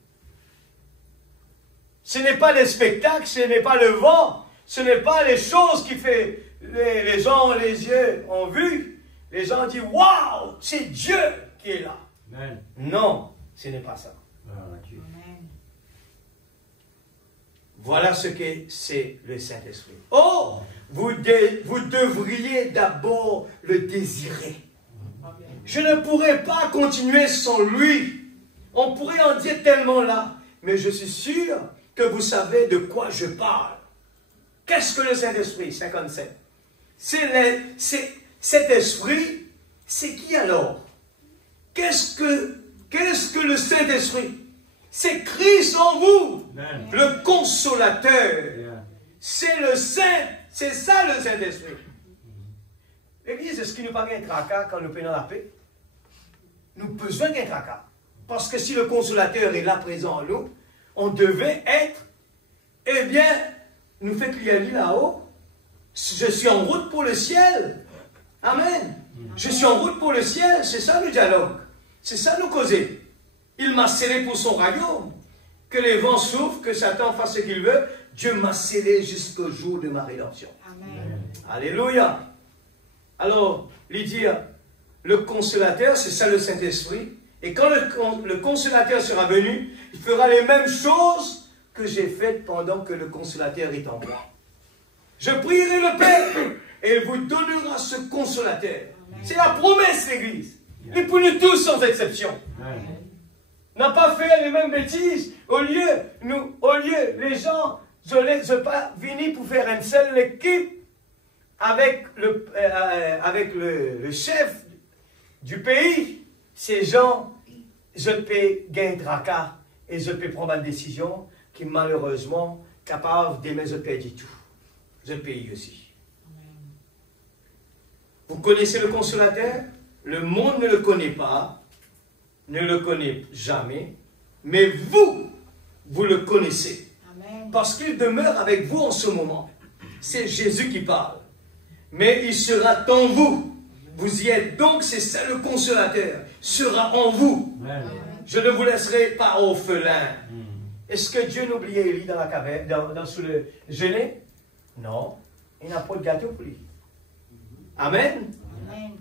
Ce n'est pas les spectacles, ce n'est pas le vent, ce n'est pas les choses qui fait les gens, les yeux ont vu. Les gens disent, waouh, c'est Dieu qui est là. Amen. Non, ce n'est pas ça. Amen. Voilà ce que c'est le Saint-Esprit. Oh, vous devriez d'abord le désirer. Je ne pourrais pas continuer sans lui. On pourrait en dire tellement là, mais je suis sûr que vous savez de quoi je parle. Qu'est-ce que le Saint-Esprit? 57. Cet esprit, c'est qui alors? Qu'est-ce que le Saint-Esprit? C'est Christ en vous, Amen. Le consolateur. C'est le Saint, c'est ça le Saint-Esprit. L'Église, est-ce qu'il nous paraît un tracas quand nous prenons la paix? Nous avons besoin d'un tracas. Parce que si le consolateur est là présent en nous, on devait être, eh bien, nous fait qu'il y a lui là-haut. Je suis en route pour le ciel. Amen. Je suis en route pour le ciel. C'est ça le dialogue. C'est ça nous causer. Il m'a scellé pour son royaume. Que les vents souffrent, que Satan fasse ce qu'il veut. Dieu m'a scellé jusqu'au jour de ma rédemption. Amen. Alléluia. Alors, Lydia, le consolateur, c'est ça le Saint-Esprit. Et quand le consolateur sera venu, il fera les mêmes choses que j'ai faites pendant que le consolateur est en moi. Je prierai le Père et il vous donnera ce consolateur. C'est la promesse, l'Église. Et pour nous tous, sans exception. N'a pas fait les mêmes bêtises. Au lieu, les gens, je pas venu pour faire une seule équipe avec le chef du pays. Ces gens, je peux gagner tracas et je peux prendre une décision qui malheureusement capable d'aimer je paye du tout. Je paye aussi. Vous connaissez le consolateur? Le monde ne le connaît pas, ne le connaît jamais, mais vous le connaissez. Amen. Parce qu'il demeure avec vous en ce moment. C'est Jésus qui parle. Mais il sera en vous. Vous y êtes donc, c'est ça le consolateur. Sera en vous. Amen. Je ne vous laisserai pas orphelin. Est-ce que Dieu n'oubliait Élie dans la caverne, sous le gelé? Non. Il n'a pas de gâteau pour lui. Amen. Amen.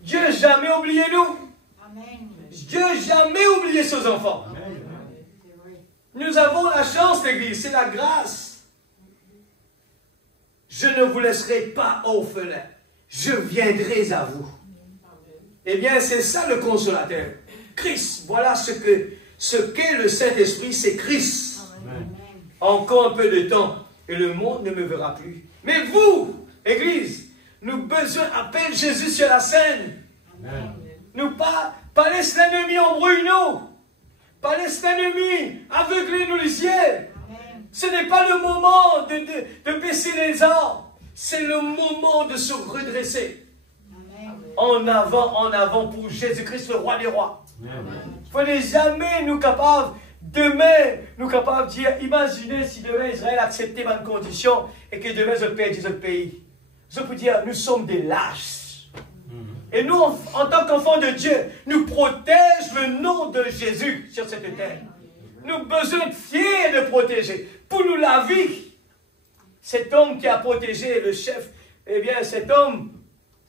Dieu n'a jamais oublié nous. Amen. Dieu n'a jamais oublié ses enfants. Amen. Nous avons la chance, l'Église, c'est la grâce. Je ne vous laisserai pas orphelin. Je viendrai à vous. Eh bien, c'est ça le consolateur. Christ, voilà ce qu'est le Saint-Esprit, c'est Christ. Amen. Encore un peu de temps, et le monde ne me verra plus. Mais vous, Église, nous besoin appelle Jésus sur la scène. Amen. Nous pas laisser l'ennemi embrouiller nous. Pas laisser l'ennemi aveugler nous les yeux. Amen. Ce n'est pas le moment de baisser les armes. C'est le moment de se redresser. Amen. En avant pour Jésus-Christ, le roi des rois. Il ne faut jamais nous capables, demain, nous capables de dire, imaginez si demain Israël acceptait ma condition et que demain je perds ce pays. Je peux dire, nous sommes des lâches. Et nous, en tant qu'enfants de Dieu, nous protège le nom de Jésus sur cette terre. Nous avons besoin de fiers de protéger. Pour nous, la vie. Cet homme qui a protégé le chef, eh bien, cet homme,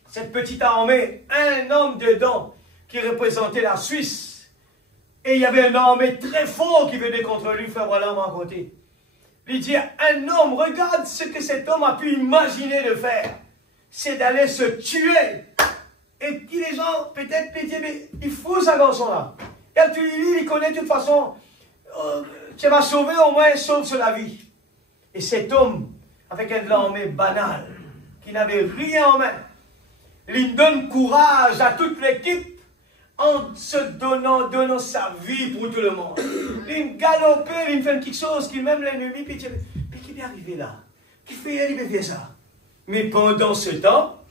cette petite armée, un homme dedans qui représentait la Suisse. Et il y avait une armée très forte qui venait contre lui, frère Branham à côté. Lui dire, un homme, regarde ce que cet homme a pu imaginer de faire. C'est d'aller se tuer. Et qui les gens, peut-être, mais il faut ce garçon-là. Et tu lui, il connaît de toute façon, tu vas sauver, au moins, sauve sur la vie. Et cet homme, avec une armée banale, qui n'avait rien en main, il donne courage à toute l'équipe en se donnant sa vie pour tout le monde. Il galope, il fait quelque chose qui même l'ennemi, puis qui est arrivé là? Qui fait ça? Mais pendant ce temps,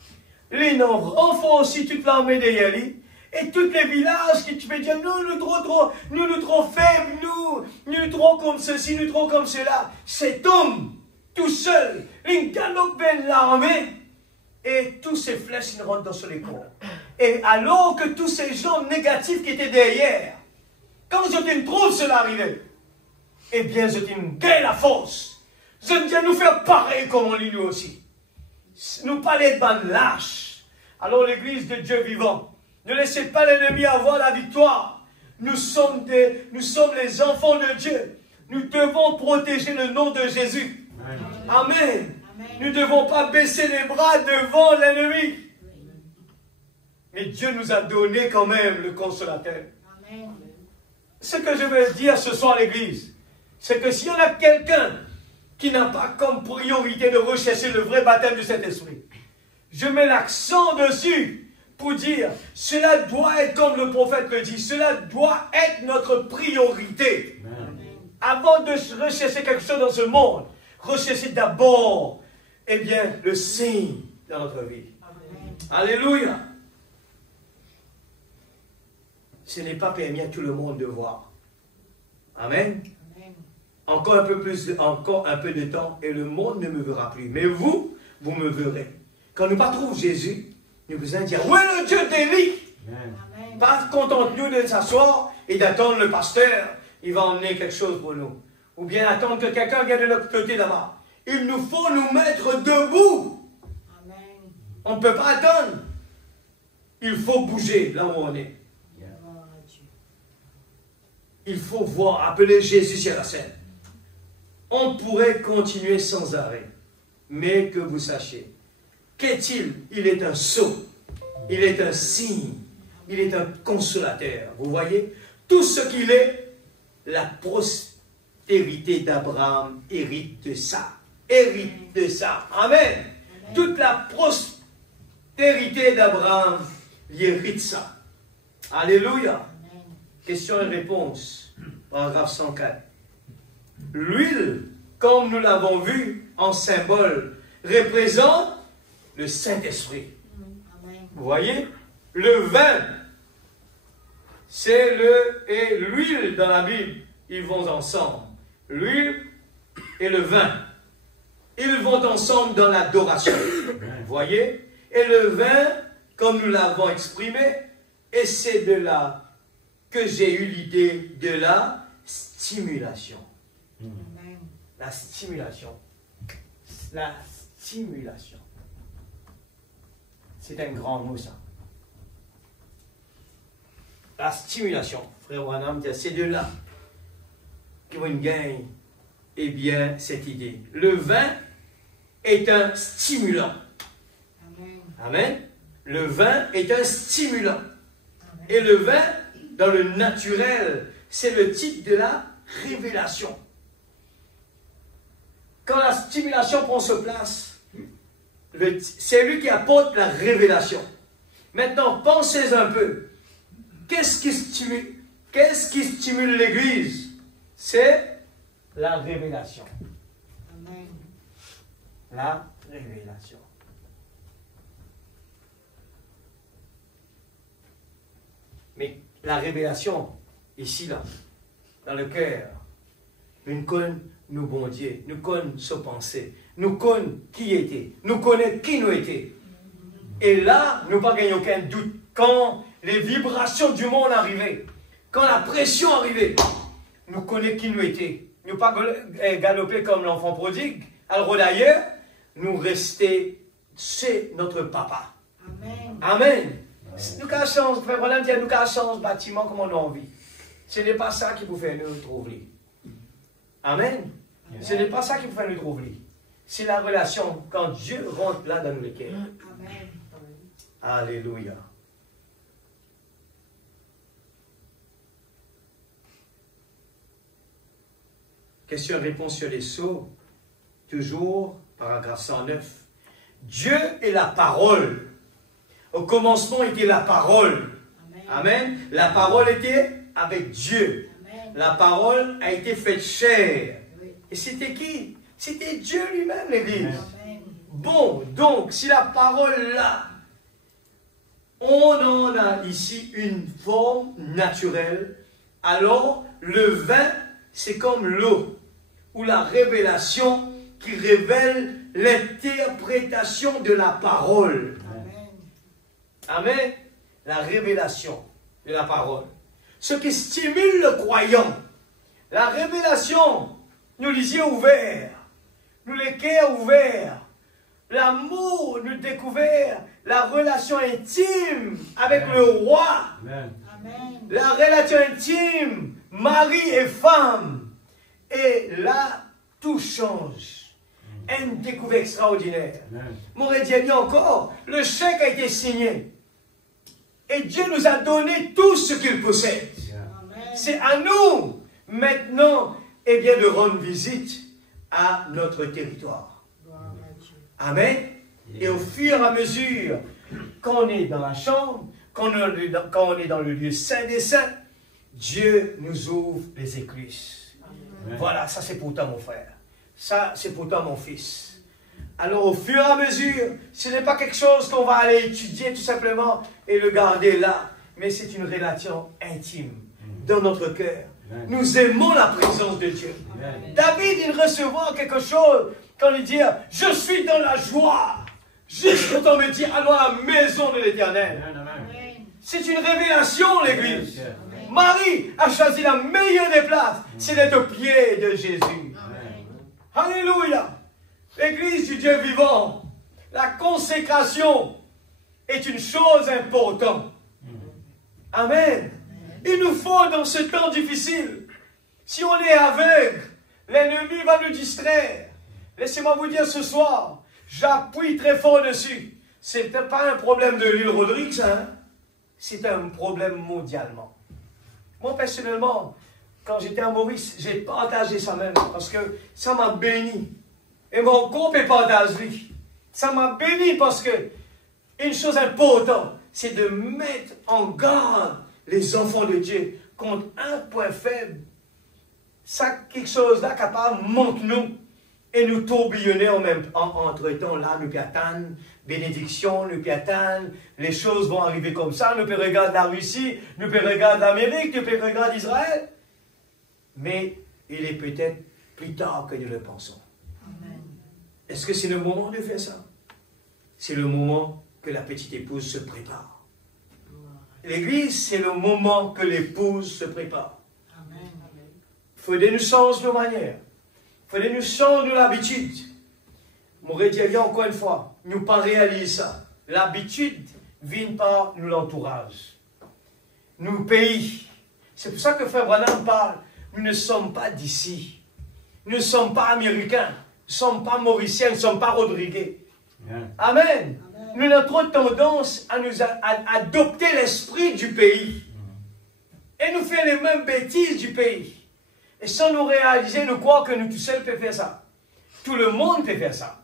les non renforts aussi toute l'armée de Yali. Et tous les villages qui tu peux dire, nous trop faibles, nous trop comme ceci, nous trop comme cela. Cet homme, tout seul, il galope vers l'armée, et tous ces flèches rentrent dans son corps. Et alors que tous ces gens négatifs qui étaient derrière, quand je te trouve cela arriver, eh bien je te gagne la force. Je dis nous faire pareil comme on lit nous aussi. Nous pas les bandes lâches. Alors l'église de Dieu vivant, ne laissez pas l'ennemi avoir la victoire. Nous sommes les enfants de Dieu. Nous devons protéger le nom de Jésus. Amen. Amen. Nous ne devons pas baisser les bras devant l'ennemi. Mais Dieu nous a donné quand même le consolateur. Amen. Ce que je veux dire ce soir à l'église, c'est que s'il y en a quelqu'un qui n'a pas comme priorité de rechercher le vrai baptême du Saint-Esprit, je mets l'accent dessus. Pour dire, cela doit être comme le prophète le dit, cela doit être notre priorité. Amen. Avant de rechercher quelque chose dans ce monde, recherchez d'abord, eh bien, le signe dans notre vie. Amen. Alléluia. Ce n'est pas permis à tout le monde de voir. Amen. Amen. Encore un peu de temps et le monde ne me verra plus. Mais vous me verrez. Quand nous pas trouvons Jésus, nous besoin de dire, où est le Dieu d'Élie? Pas contente-nous de s'asseoir et d'attendre le pasteur, il va emmener quelque chose pour nous. Ou bien attendre que quelqu'un vienne de l'autre côté là-bas. Il nous faut nous mettre debout. Amen. On ne peut pas attendre. Il faut bouger là où on est. Il faut voir, appeler Jésus sur la scène. On pourrait continuer sans arrêt. Mais que vous sachiez, qu'est-il? Il est un sceau, il est un signe, il est un consolateur. Vous voyez, tout ce qu'il est, la postérité d'Abraham hérite de ça. Hérite de ça. Amen. Amen. Toute la postérité d'Abraham hérite ça. Alléluia. Amen. Question et réponse. Paragraphe 104. L'huile, comme nous l'avons vu en symbole, représente le Saint-Esprit. Vous voyez? Le vin, c'est et l'huile dans la Bible, ils vont ensemble. L'huile et le vin, ils vont ensemble dans l'adoration. Vous voyez? Et le vin, comme nous l'avons exprimé, et c'est de là que j'ai eu l'idée de la stimulation. La stimulation. La stimulation. C'est un grand mot, ça. La stimulation. Frère Branham, c'est de là qu'on gagne, eh bien, cette idée. Le vin est un stimulant. Amen. Amen. Le vin est un stimulant. Amen. Et le vin, dans le naturel, c'est le type de la révélation. Quand la stimulation prend sa place, c'est lui qui apporte la révélation. Maintenant, pensez un peu. Qu'est-ce qui stimule l'Église? C'est la révélation. Amen. La révélation. Mais la révélation, ici, là, dans le cœur, nous connaissons nos bons dieux, nous connaissons ses pensées, nous connaissons qui était, nous connaissons qui nous était. Et là, nous pas gagnons aucun doute. Quand les vibrations du monde arrivaient, quand la pression arrivait, nous connaissons qui nous était. Nous pas galoper comme l'enfant prodigue. Alors d'ailleurs, nous rester chez notre papa. Amen. Amen. Nous avons chance, frère Roland dit, nous avons chance bâtiment comme on a envie. Ce n'est pas ça qui vous fait nous trouver. Amen. Ce n'est pas ça qui vous fait nous trouver. C'est la relation quand Dieu rentre là dans nos cœurs. Amen. Alléluia. Question-réponse sur les sceaux. Toujours, paragraphe 109. Dieu est la parole. Au commencement était la parole. Amen. Amen. La parole était avec Dieu. Amen. La parole a été faite chair. Oui. Et c'était qui? C'était Dieu lui-même, l'Église. Bon, donc, si la parole là on en a ici une forme naturelle. Alors, le vin, c'est comme l'eau, ou la révélation qui révèle l'interprétation de la parole. Amen. Amen. La révélation de la parole. Ce qui stimule le croyant. La révélation, nous les yeux ouverts, nous les cœurs ouverts, l'amour nous découvert, la relation intime avec le roi, Amen. Amen. la relation intime, mari et femme. Et là, tout change. Une découverte extraordinaire. Amen. M'aurait dit encore, le chèque a été signé. Et Dieu nous a donné tout ce qu'il possède. Yeah. Amen. C'est à nous, maintenant, eh bien, de rendre visite à notre territoire. Gloire à Dieu. Amen. Et au fur et à mesure qu'on est dans la chambre, quand on est dans le lieu saint des saints, Dieu nous ouvre les écluses. Amen. Voilà, ça c'est pour toi mon frère. Ça c'est pour toi mon fils. Alors au fur et à mesure, ce n'est pas quelque chose qu'on va aller étudier tout simplement et le garder là. Mais c'est une relation intime dans notre cœur. Amen. Nous aimons la présence de Dieu. Amen. David, il recevait quelque chose quand il dit « Je suis dans la joie ». Juste quand on me dit « Allons à la maison de l'Éternel ». Amen. Amen. Amen. C'est une révélation, l'Église. Yes. Amen. Marie a choisi la meilleure des places, c'est d'être au pied de Jésus. Amen. Alléluia. L'Église du Dieu vivant, la consécration est une chose importante. Amen. Il nous faut dans ce temps difficile, si on est aveugle, l'ennemi va nous distraire. Laissez-moi vous dire ce soir, j'appuie très fort dessus. Ce n'est pas un problème de l'île Rodrigue, hein? C'est un problème mondialement. Moi, personnellement, quand j'étais à Maurice, j'ai partagé ça même, parce que ça m'a béni. Et mon couple est partagé. Ça m'a béni parce que une chose importante, c'est de mettre en garde les enfants de Dieu contre un point faible. Ça, quelque chose là capable monte nous et nous tourbillonner entre temps là, nous attendons bénédiction, nous attendons, les choses vont arriver comme ça, nous peut regarder la Russie, nous peut regarder l'Amérique, nous peut regarder Israël. Mais il est peut-être plus tard que nous le pensons. Amen. Est-ce que c'est le moment de faire ça? C'est le moment que la petite épouse se prépare. L'église, c'est le moment que l'épouse se prépare. Amen. Il faudrait nous changer nos manières. Il faudrait nous changer nos habitudes. M'aurait dit bien encore une fois, nous pas réaliser ça. L'habitude vient par nous l'entourage. Nous pays. C'est pour ça que Frère Branham parle. Nous ne sommes pas d'ici. Nous ne sommes pas américains. Nous ne sommes pas mauriciens. Nous ne sommes pas rodriguais. Yeah. Amen. Amen. Nous avons trop tendance à nous à adopter l'esprit du pays. Et nous faire les mêmes bêtises du pays. Et sans nous réaliser, nous croire que nous tout seuls pouvons faire ça. Tout le monde peut faire ça.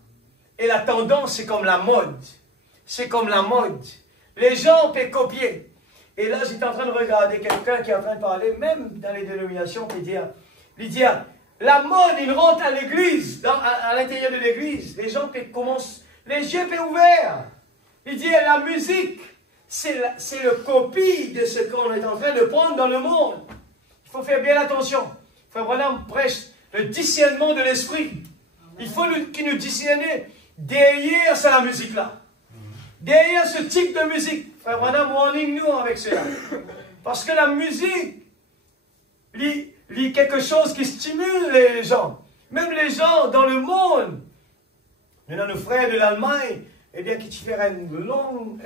Et la tendance, c'est comme la mode. C'est comme la mode. Les gens peuvent copier. Et là, j'étais en train de regarder quelqu'un qui est en train de parler, même dans les dénominations, lui dire, la mode, il rentre à l'église, à l'intérieur de l'église. Les gens commencent, les yeux peuvent ouverts. Il dit, la musique, c'est le copie de ce qu'on est en train de prendre dans le monde. Il faut faire bien attention. Frère Branham prêche le discernement de l'esprit. Il faut qu'il nous discerne derrière la musique-là. Derrière ce type de musique. Frère Branham, warning nous avec cela. Parce que la musique lit quelque chose qui stimule les gens. Même les gens dans le monde. Nous avons nos frères de l'Allemagne, eh bien, qui feraient une longue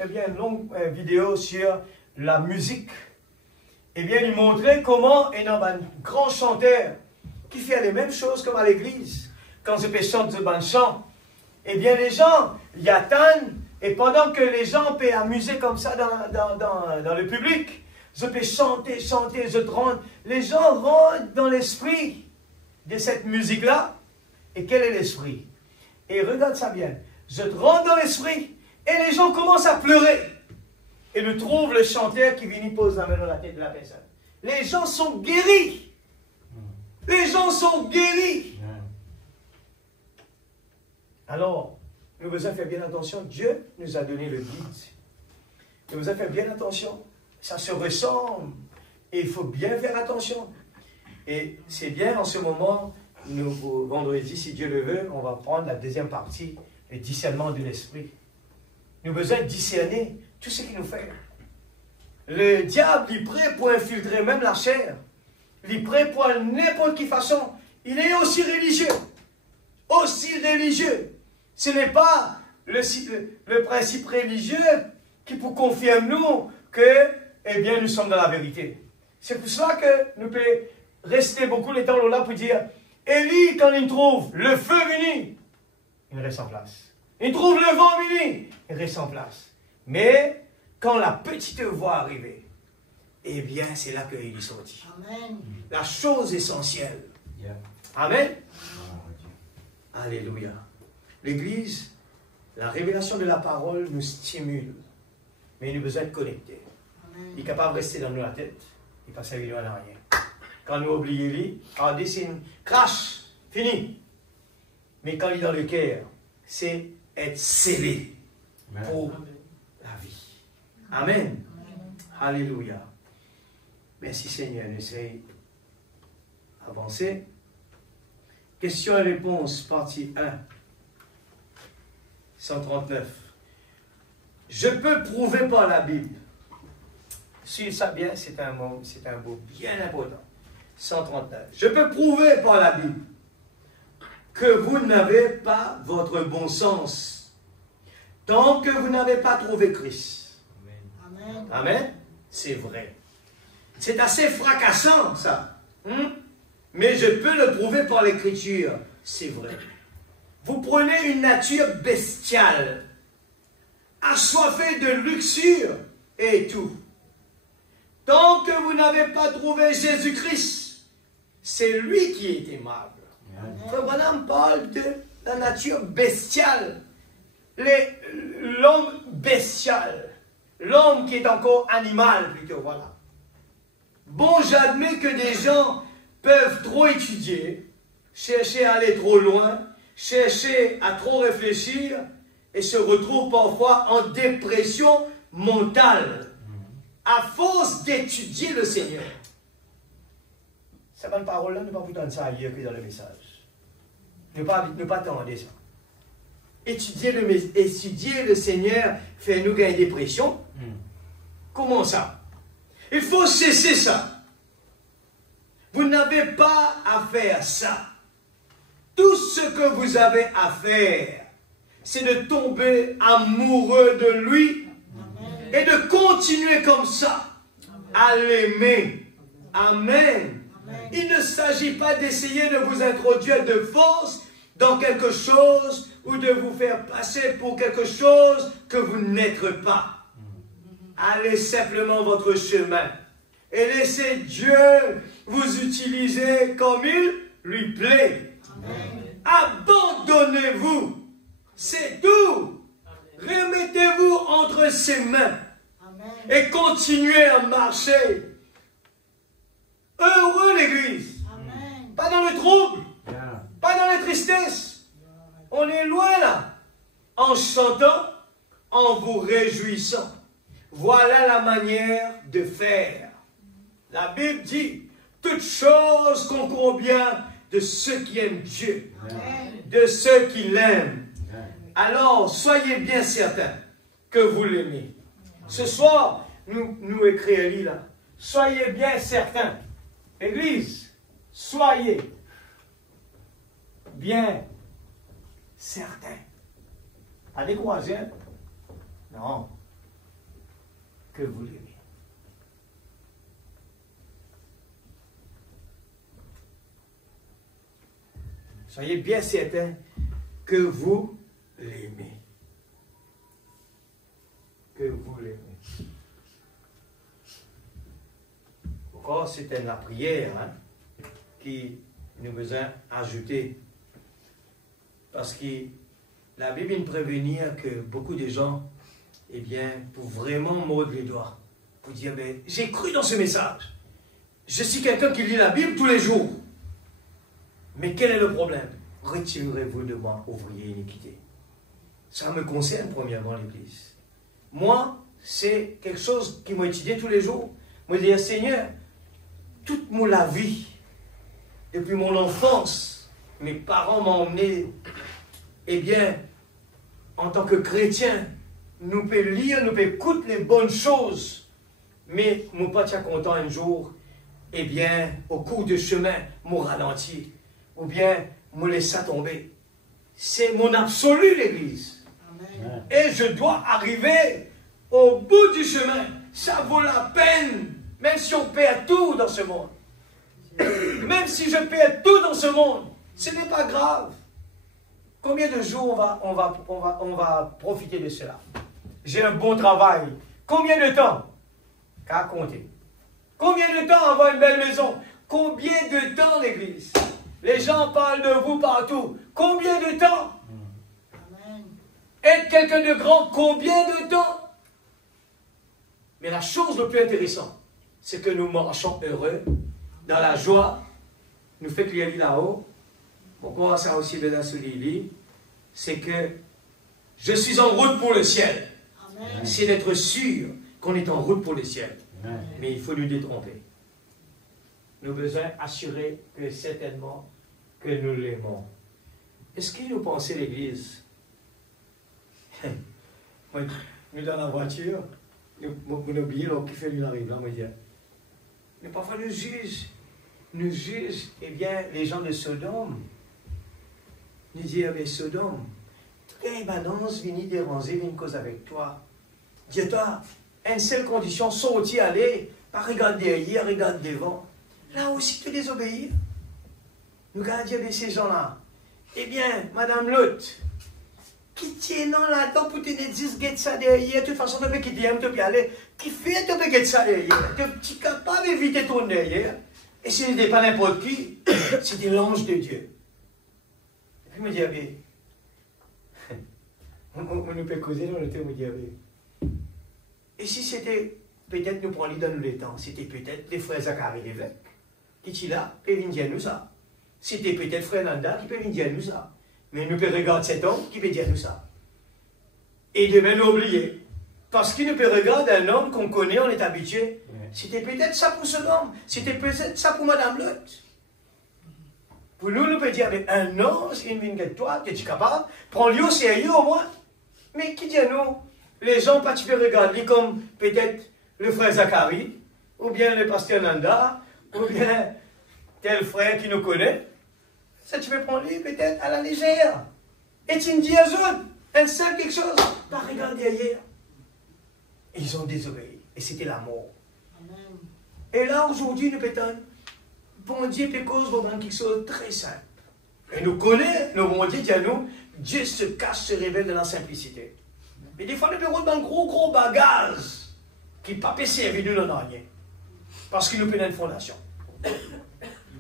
vidéo sur la musique. Eh bien, ils montraient comment un grand chanteur qui fait les mêmes choses comme à l'église. Quand je peux chanter ce chant, eh bien, les gens y attendent. Et pendant que les gens peuvent amuser comme ça dans le public, je peux chanter, je rentre. Les gens rentrent dans l'esprit de cette musique-là. Et quel est l'esprit? Et regarde ça bien. Je rentre dans l'esprit et les gens commencent à pleurer. Et nous trouvons le chanteur qui vient y poser la main dans la tête de la personne. Les gens sont guéris. Les gens sont guéris. Alors, nous devons faire bien attention. Dieu nous a donné le guide. Et vous avez fait bien attention. Ça se ressemble. Et il faut bien faire attention. Et c'est bien en ce moment, nous, vendredi, si Dieu le veut, on va prendre la deuxième partie, le discernement de l'esprit. Nous avons besoin de discerner tout ce qu'il nous fait. Le diable, il est prêt pour infiltrer même la chair. Il est prêt pour n'importe quelle façon. Il est aussi religieux. Aussi religieux. Ce n'est pas le principe religieux qui pour confirmer nous que, eh bien, nous sommes dans la vérité. C'est pour cela que nous pouvons rester beaucoup de temps là pour dire, Élie, quand il trouve le feu venu, il reste en place. Il trouve le vent venu, il reste en place. Mais, quand la petite voix arrivait, eh bien, c'est là qu'il est sorti. Amen. La chose essentielle. Yeah. Amen. Alléluia. L'Église, la révélation de la parole nous stimule. Mais il a besoin de connecter. Il est capable de rester dans la tête. Il passe à lui en arrière. Quand nous oublions lui, on dessine, crash, fini. Mais quand il est dans le cœur, c'est être scellé pour la vie. Amen. Alléluia. Merci Seigneur. Nous essayons d'avancer. Question et réponse, partie 1. 139. Je peux prouver par la Bible. Si ça bien, c'est un mot bien important. 139. Je peux prouver par la Bible que vous n'avez pas votre bon sens tant que vous n'avez pas trouvé Christ. Amen. Amen. C'est vrai. C'est assez fracassant, ça. Mais je peux le prouver par l'Écriture. C'est vrai. Vous prenez une nature bestiale, assoiffée de luxure et tout. Tant que vous n'avez pas trouvé Jésus-Christ, c'est lui qui est aimable. Frère Branham parle de la nature bestiale. L'homme bestial. L'homme qui est encore animal, plutôt, voilà. Bon, j'admets que des gens peuvent trop étudier, chercher à aller trop loin, chercher à trop réfléchir et se retrouvent parfois en dépression mentale à force d'étudier le Seigneur. Cette bonne parole-là, ne pas vous donner ça ailleurs que dans le message. Ne pas attendre ça. Étudier le Seigneur fait nous gagner une dépression. Comment ça? Il faut cesser ça. Vous n'avez pas à faire ça. Tout ce que vous avez à faire, c'est de tomber amoureux de lui et de continuer comme ça à l'aimer. Amen. Il ne s'agit pas d'essayer de vous introduire de force dans quelque chose ou de vous faire passer pour quelque chose que vous n'êtes pas. Allez simplement votre chemin et laissez Dieu vous utiliser comme il lui plaît. Abandonnez-vous. C'est tout. Remettez-vous entre ses mains et continuez à marcher. Heureux l'Église. Pas dans le trouble. Pas dans la tristesse. On est loin là. En chantant, en vous réjouissant. Voilà la manière de faire. La Bible dit, toutes choses concourent bien de ceux qui aiment Dieu, de ceux qui l'aiment. Alors, soyez bien certains que vous l'aimez. Ce soir, nous écrivons là. Soyez bien certains. Église, soyez bien certains. Pas découragés. Non. Que vous l'aimez. Soyez bien certains que vous l'aimez. Que vous l'aimez. Encore, c'est la prière qui nous besoin ajouter. Parce que la Bible nous prévenir que beaucoup de gens, eh bien, pour vraiment mordre les doigts, pour dire, ben, j'ai cru dans ce message. Je suis quelqu'un qui lit la Bible tous les jours. Mais quel est le problème? Retirez-vous de moi, ouvrier iniquité. Ça me concerne premièrement l'Église. Moi, c'est quelque chose qui m'a étudié tous les jours. Moi, je dis, Seigneur, toute la vie, depuis mon enfance, mes parents m'ont emmené, eh bien, en tant que chrétien, nous pouvons lire, nous pouvons écouter les bonnes choses, mais mon pas tient content un jour, eh bien, au cours du chemin, mon ralenti, ou bien, me laisser tomber. C'est mon absolu, l'Église. Amen. Et je dois arriver au bout du chemin. Ça vaut la peine, même si on perd tout dans ce monde. Même si je perds tout dans ce monde, ce n'est pas grave. Combien de jours on va profiter de cela? J'ai un bon travail. Combien de temps? Qu'à compter. Combien de temps avoir une belle maison? Combien de temps, l'Église? Les gens parlent de vous partout. Combien de temps? Amen. Être quelqu'un de grand, combien de temps? Mais la chose le plus intéressante, c'est que nous marchons heureux, dans la joie. Nous fait qu'il y a là-haut. Pourquoi ça aussi bien sous Lily? C'est que je suis en route pour le ciel. Amen. C'est d'être sûr qu'on est en route pour le ciel. Amen. Mais il faut nous détromper. Nous avons besoin d'assurer que certainement que nous l'aimons. Est-ce que vous pensez l'Église? Nous dans la voiture, nous oublions qui fait lui arrive là, mais parfois nous juge, eh bien, les gens de Sodome. Nous disons, mais Sodome, toute balance vient déranger, vient cause avec toi. Dis-toi, une seule condition, sortir, aller, pas regarder derrière, regarder devant. Là aussi, tu désobéis. Nous gardons ces gens-là. Eh bien, Madame Lot, qui tient là-dedans pour te dire ça derrière, de toute façon, tu peux quitter, tu peux aller. Qui fait, tu peux quitter ça derrière. Tu es capable d'éviter ton derrière. Et ce n'était pas n'importe qui, c'était l'ange de Dieu. Et puis, je me dis, mais, on nous peut causer dans le temps, je me dis, mais, et si c'était, peut-être nous prendre dans le temps, c'était peut-être les frères Zacharie l'évêque, qui sont là, qui viennent dire nous ça. C'était peut-être frère Nanda qui peut venir dire nous ça. Mais nous pouvons regarder cet homme qui peut dire nous ça. Et demain nous oublier. Parce qu'il nous peut regarder un homme qu'on connaît, on est habitué. C'était peut-être ça pour ce homme. C'était peut-être ça pour Madame Lot. Pour nous, nous pouvons dire, mais un homme, c'est une vigne de toi, tu es capable, prends-le au sérieux au moins. Mais qui dit à nous? Les gens, pas tu peux regarder comme peut-être le frère Zacharie, ou bien le pasteur Nanda, ou bien tel frère qui nous connaît. Ça, tu peux prendre lui peut-être à la légère. Et tu me dis à eux autres, un seul quelque chose, pas regarder ailleurs. Ils ont désobéi. Et c'était la mort. Amen. Et là, aujourd'hui, nous pétons, bon Dieu peut cause vraiment quelque chose de très simple. Et nous connaissons, le bon Dieu dit à nous, Dieu se cache, se révèle dans la simplicité. Mais des fois, nous pouvons dans un gros bagage qui ne peut pas servir nous dans rien. Parce qu'il nous peut une fondation.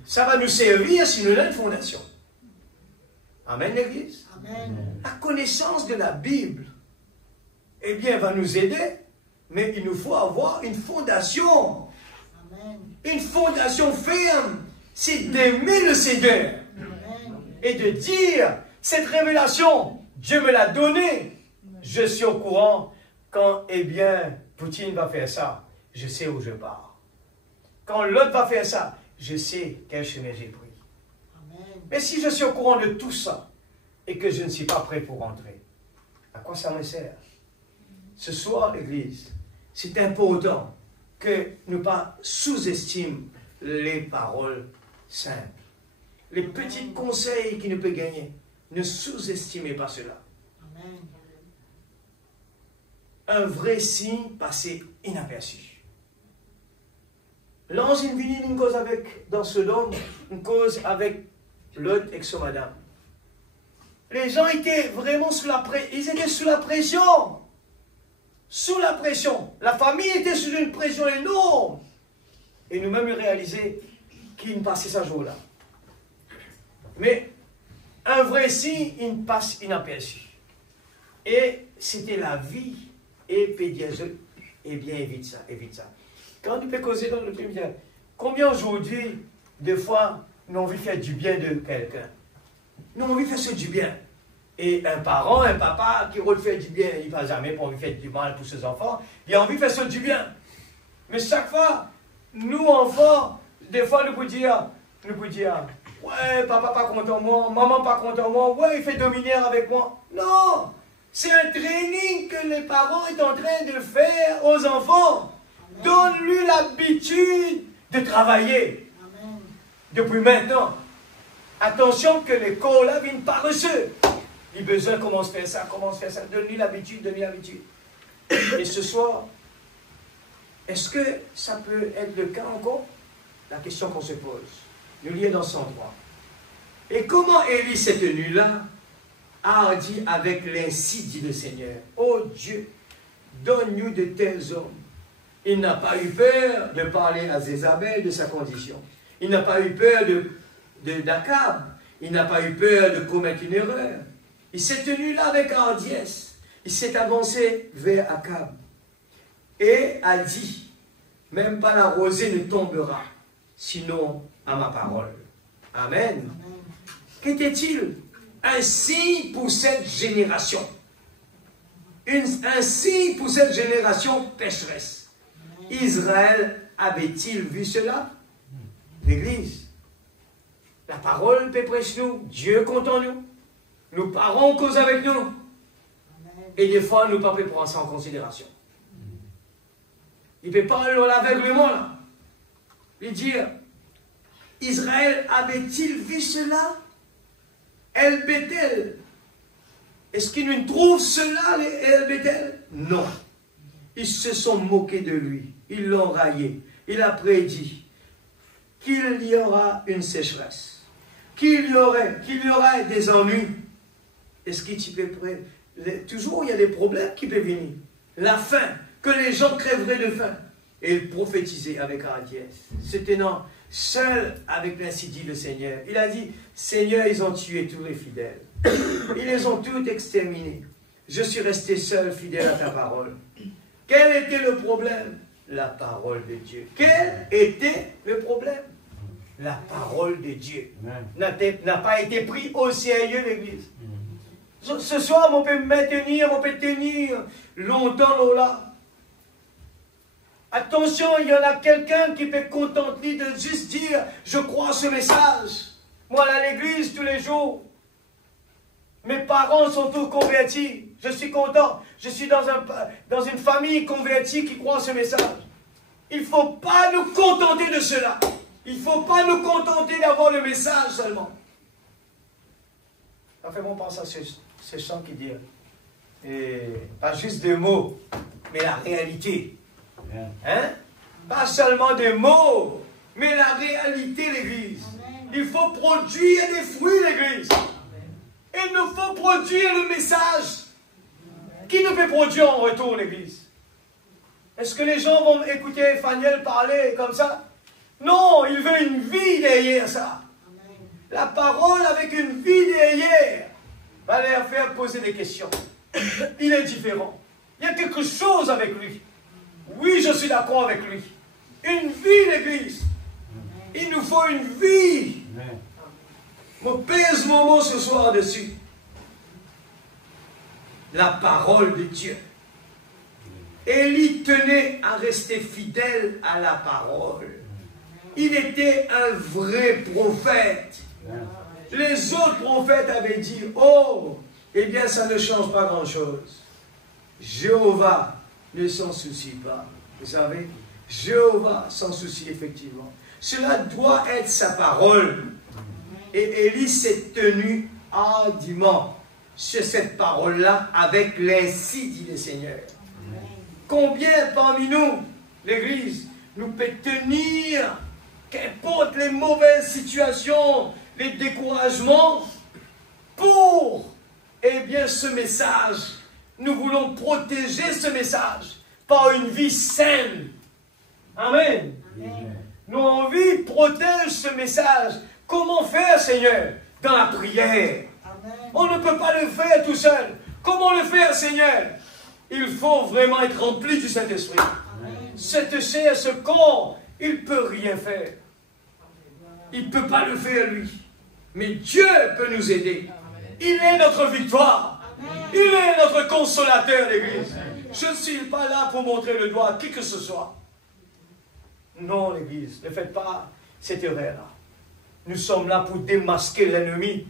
Ça va nous servir si nous avons une fondation. Amen, l'Église. Amen. La connaissance de la Bible, eh bien, va nous aider, mais il nous faut avoir une fondation. Amen. Une fondation ferme. C'est d'aimer le Seigneur. Amen. Et de dire, cette révélation, Dieu me l'a donnée. Je suis au courant quand, eh bien, Poutine va faire ça. Je sais où je pars. Quand l'autre va faire ça, je sais quel chemin j'ai pris. Amen. Mais si je suis au courant de tout ça et que je ne suis pas prêt pour rentrer, à quoi ça me sert? Ce soir, l'Église, c'est important que nous ne pas sous-estimions les paroles simples. Les petits conseils qui nous peuvent gagner. Ne sous-estimez pas cela. Amen. Un vrai signe passé inaperçu. L'ange est venu une cause avec, dans ce dôme, une cause avec l'autre et son madame. Les gens étaient vraiment sous la pression. Ils étaient sous la pression. Sous la pression. La famille était sous une pression énorme. Et nous-mêmes réalisé qu'il passait ce jour-là. Mais un vrai signe, il passe inaperçu. Et c'était la vie. Et pédiatrique. Eh bien, évite ça, évite ça. Quand tu peux causer dans le premier, combien aujourd'hui, des fois, nous avons envie de faire du bien de quelqu'un? Nous avons envie de faire ce du bien. Et un parent, un papa qui veut faire du bien, il ne va jamais pour lui faire du mal pour ses enfants. Il a envie de faire ça du bien. Mais chaque fois, nous enfants, des fois nous pouvons dire, ouais, papa pas content de moi, maman pas content de moi, ouais, il fait dominaire avec moi. Non, c'est un training que les parents sont en train de faire aux enfants. Donne-lui l'habitude de travailler. Amen. Depuis maintenant. Attention que les corps là viennent paresseux. Il a besoin, comment se faire ça, donne-lui l'habitude, Et ce soir, est-ce que ça peut être le cas encore? La question qu'on se pose. Nous lisons dans 103. Et comment Élie s'est tenu là, a dit avec l'ainsi dit le Seigneur, oh Dieu, donne-nous de tels hommes. Il n'a pas eu peur de parler à Jézabel de sa condition. Il n'a pas eu peur d'Akab. Il n'a pas eu peur de commettre une erreur. Il s'est tenu là avec hardiesse. Il s'est avancé vers Akab. Et a dit, même pas la rosée ne tombera, sinon à ma parole. Amen. Qu'était-il? Un signe pour cette génération. Un signe pour cette génération pécheresse. Israël avait-il vu cela? L'Église. La parole peut prêcher nous. Dieu compte en nous. Nos parents causent avec nous. Et des fois, nous ne pouvons pas prendre ça en considération. Il ne peut pas aller l'aveuglement là. Il dit, Israël avait-il vu cela? El Bethel. Est-ce qu'ils ne trouvent cela, les El Bethel? Non. Ils se sont moqués de lui. Ils l'ont raillé. Il a prédit qu'il y aura une sécheresse. Qu'il y aurait des ennuis. Est-ce qu'il t'y peut près? Toujours, il y a des problèmes qui peuvent venir. La faim, que les gens crèveraient de faim. Et il prophétisait avec hardiesse, se tenant seul avec l'ainsi dit le Seigneur. Il a dit, Seigneur, ils ont tué tous les fidèles. Ils les ont tous exterminés. Je suis resté seul, fidèle à ta parole. Quel était le problème? La parole de Dieu. Quel était le problème? La parole de Dieu n'a pas été pris au sérieux, l'Église. Ce soir, on peut maintenir, on peut tenir longtemps là. Attention, il y en a quelqu'un qui peut contenter de juste dire, je crois à ce message. Moi, à l'église, tous les jours, mes parents sont tous convertis. Je suis content. Je suis dans une famille convertie qui croit à ce message. Il ne faut pas nous contenter de cela. Il ne faut pas nous contenter d'avoir le message seulement. Ça fait bon penser à ce chant qui dit, pas juste des mots, mais la réalité. Hein? Pas seulement des mots, mais la réalité, l'Église. Il faut produire des fruits, l'Église. Il nous faut produire le message. Qui nous fait produire en retour, l'Église? Est-ce que les gens vont écouter Faniel parler comme ça? Non, il veut une vie derrière ça. La parole avec une vie derrière va leur faire poser des questions. Il est différent. Il y a quelque chose avec lui. Oui, je suis d'accord avec lui. Une vie, l'Église. Il nous faut une vie. Je pèse mon mot ce soir dessus. La parole de Dieu. Élie tenait à rester fidèle à la parole. Il était un vrai prophète. Les autres prophètes avaient dit, oh, eh bien ça ne change pas grand-chose. Jéhovah ne s'en soucie pas. Vous savez, Jéhovah s'en soucie effectivement. Cela doit être sa parole. Et Élie s'est tenu hardiment sur cette parole-là avec l'ainsi dit le Seigneur. Combien parmi nous, l'Église, nous peut tenir, qu'importe les mauvaises situations, les découragements, pour, eh bien, ce message. Nous voulons protéger ce message par une vie saine. Amen. Amen. Nos envies protègent ce message. Comment faire, Seigneur? Dans la prière. Amen. On ne peut pas le faire tout seul. Comment le faire, Seigneur? Il faut vraiment être rempli du Saint-Esprit. Cette chair, ce corps, il ne peut rien faire. Il ne peut pas le faire, lui. Mais Dieu peut nous aider. Il est notre victoire. Il est notre consolateur, l'Église. Je ne suis pas là pour montrer le doigt à qui que ce soit. Non, l'Église, ne faites pas cette erreur-là. Nous sommes là pour démasquer l'ennemi.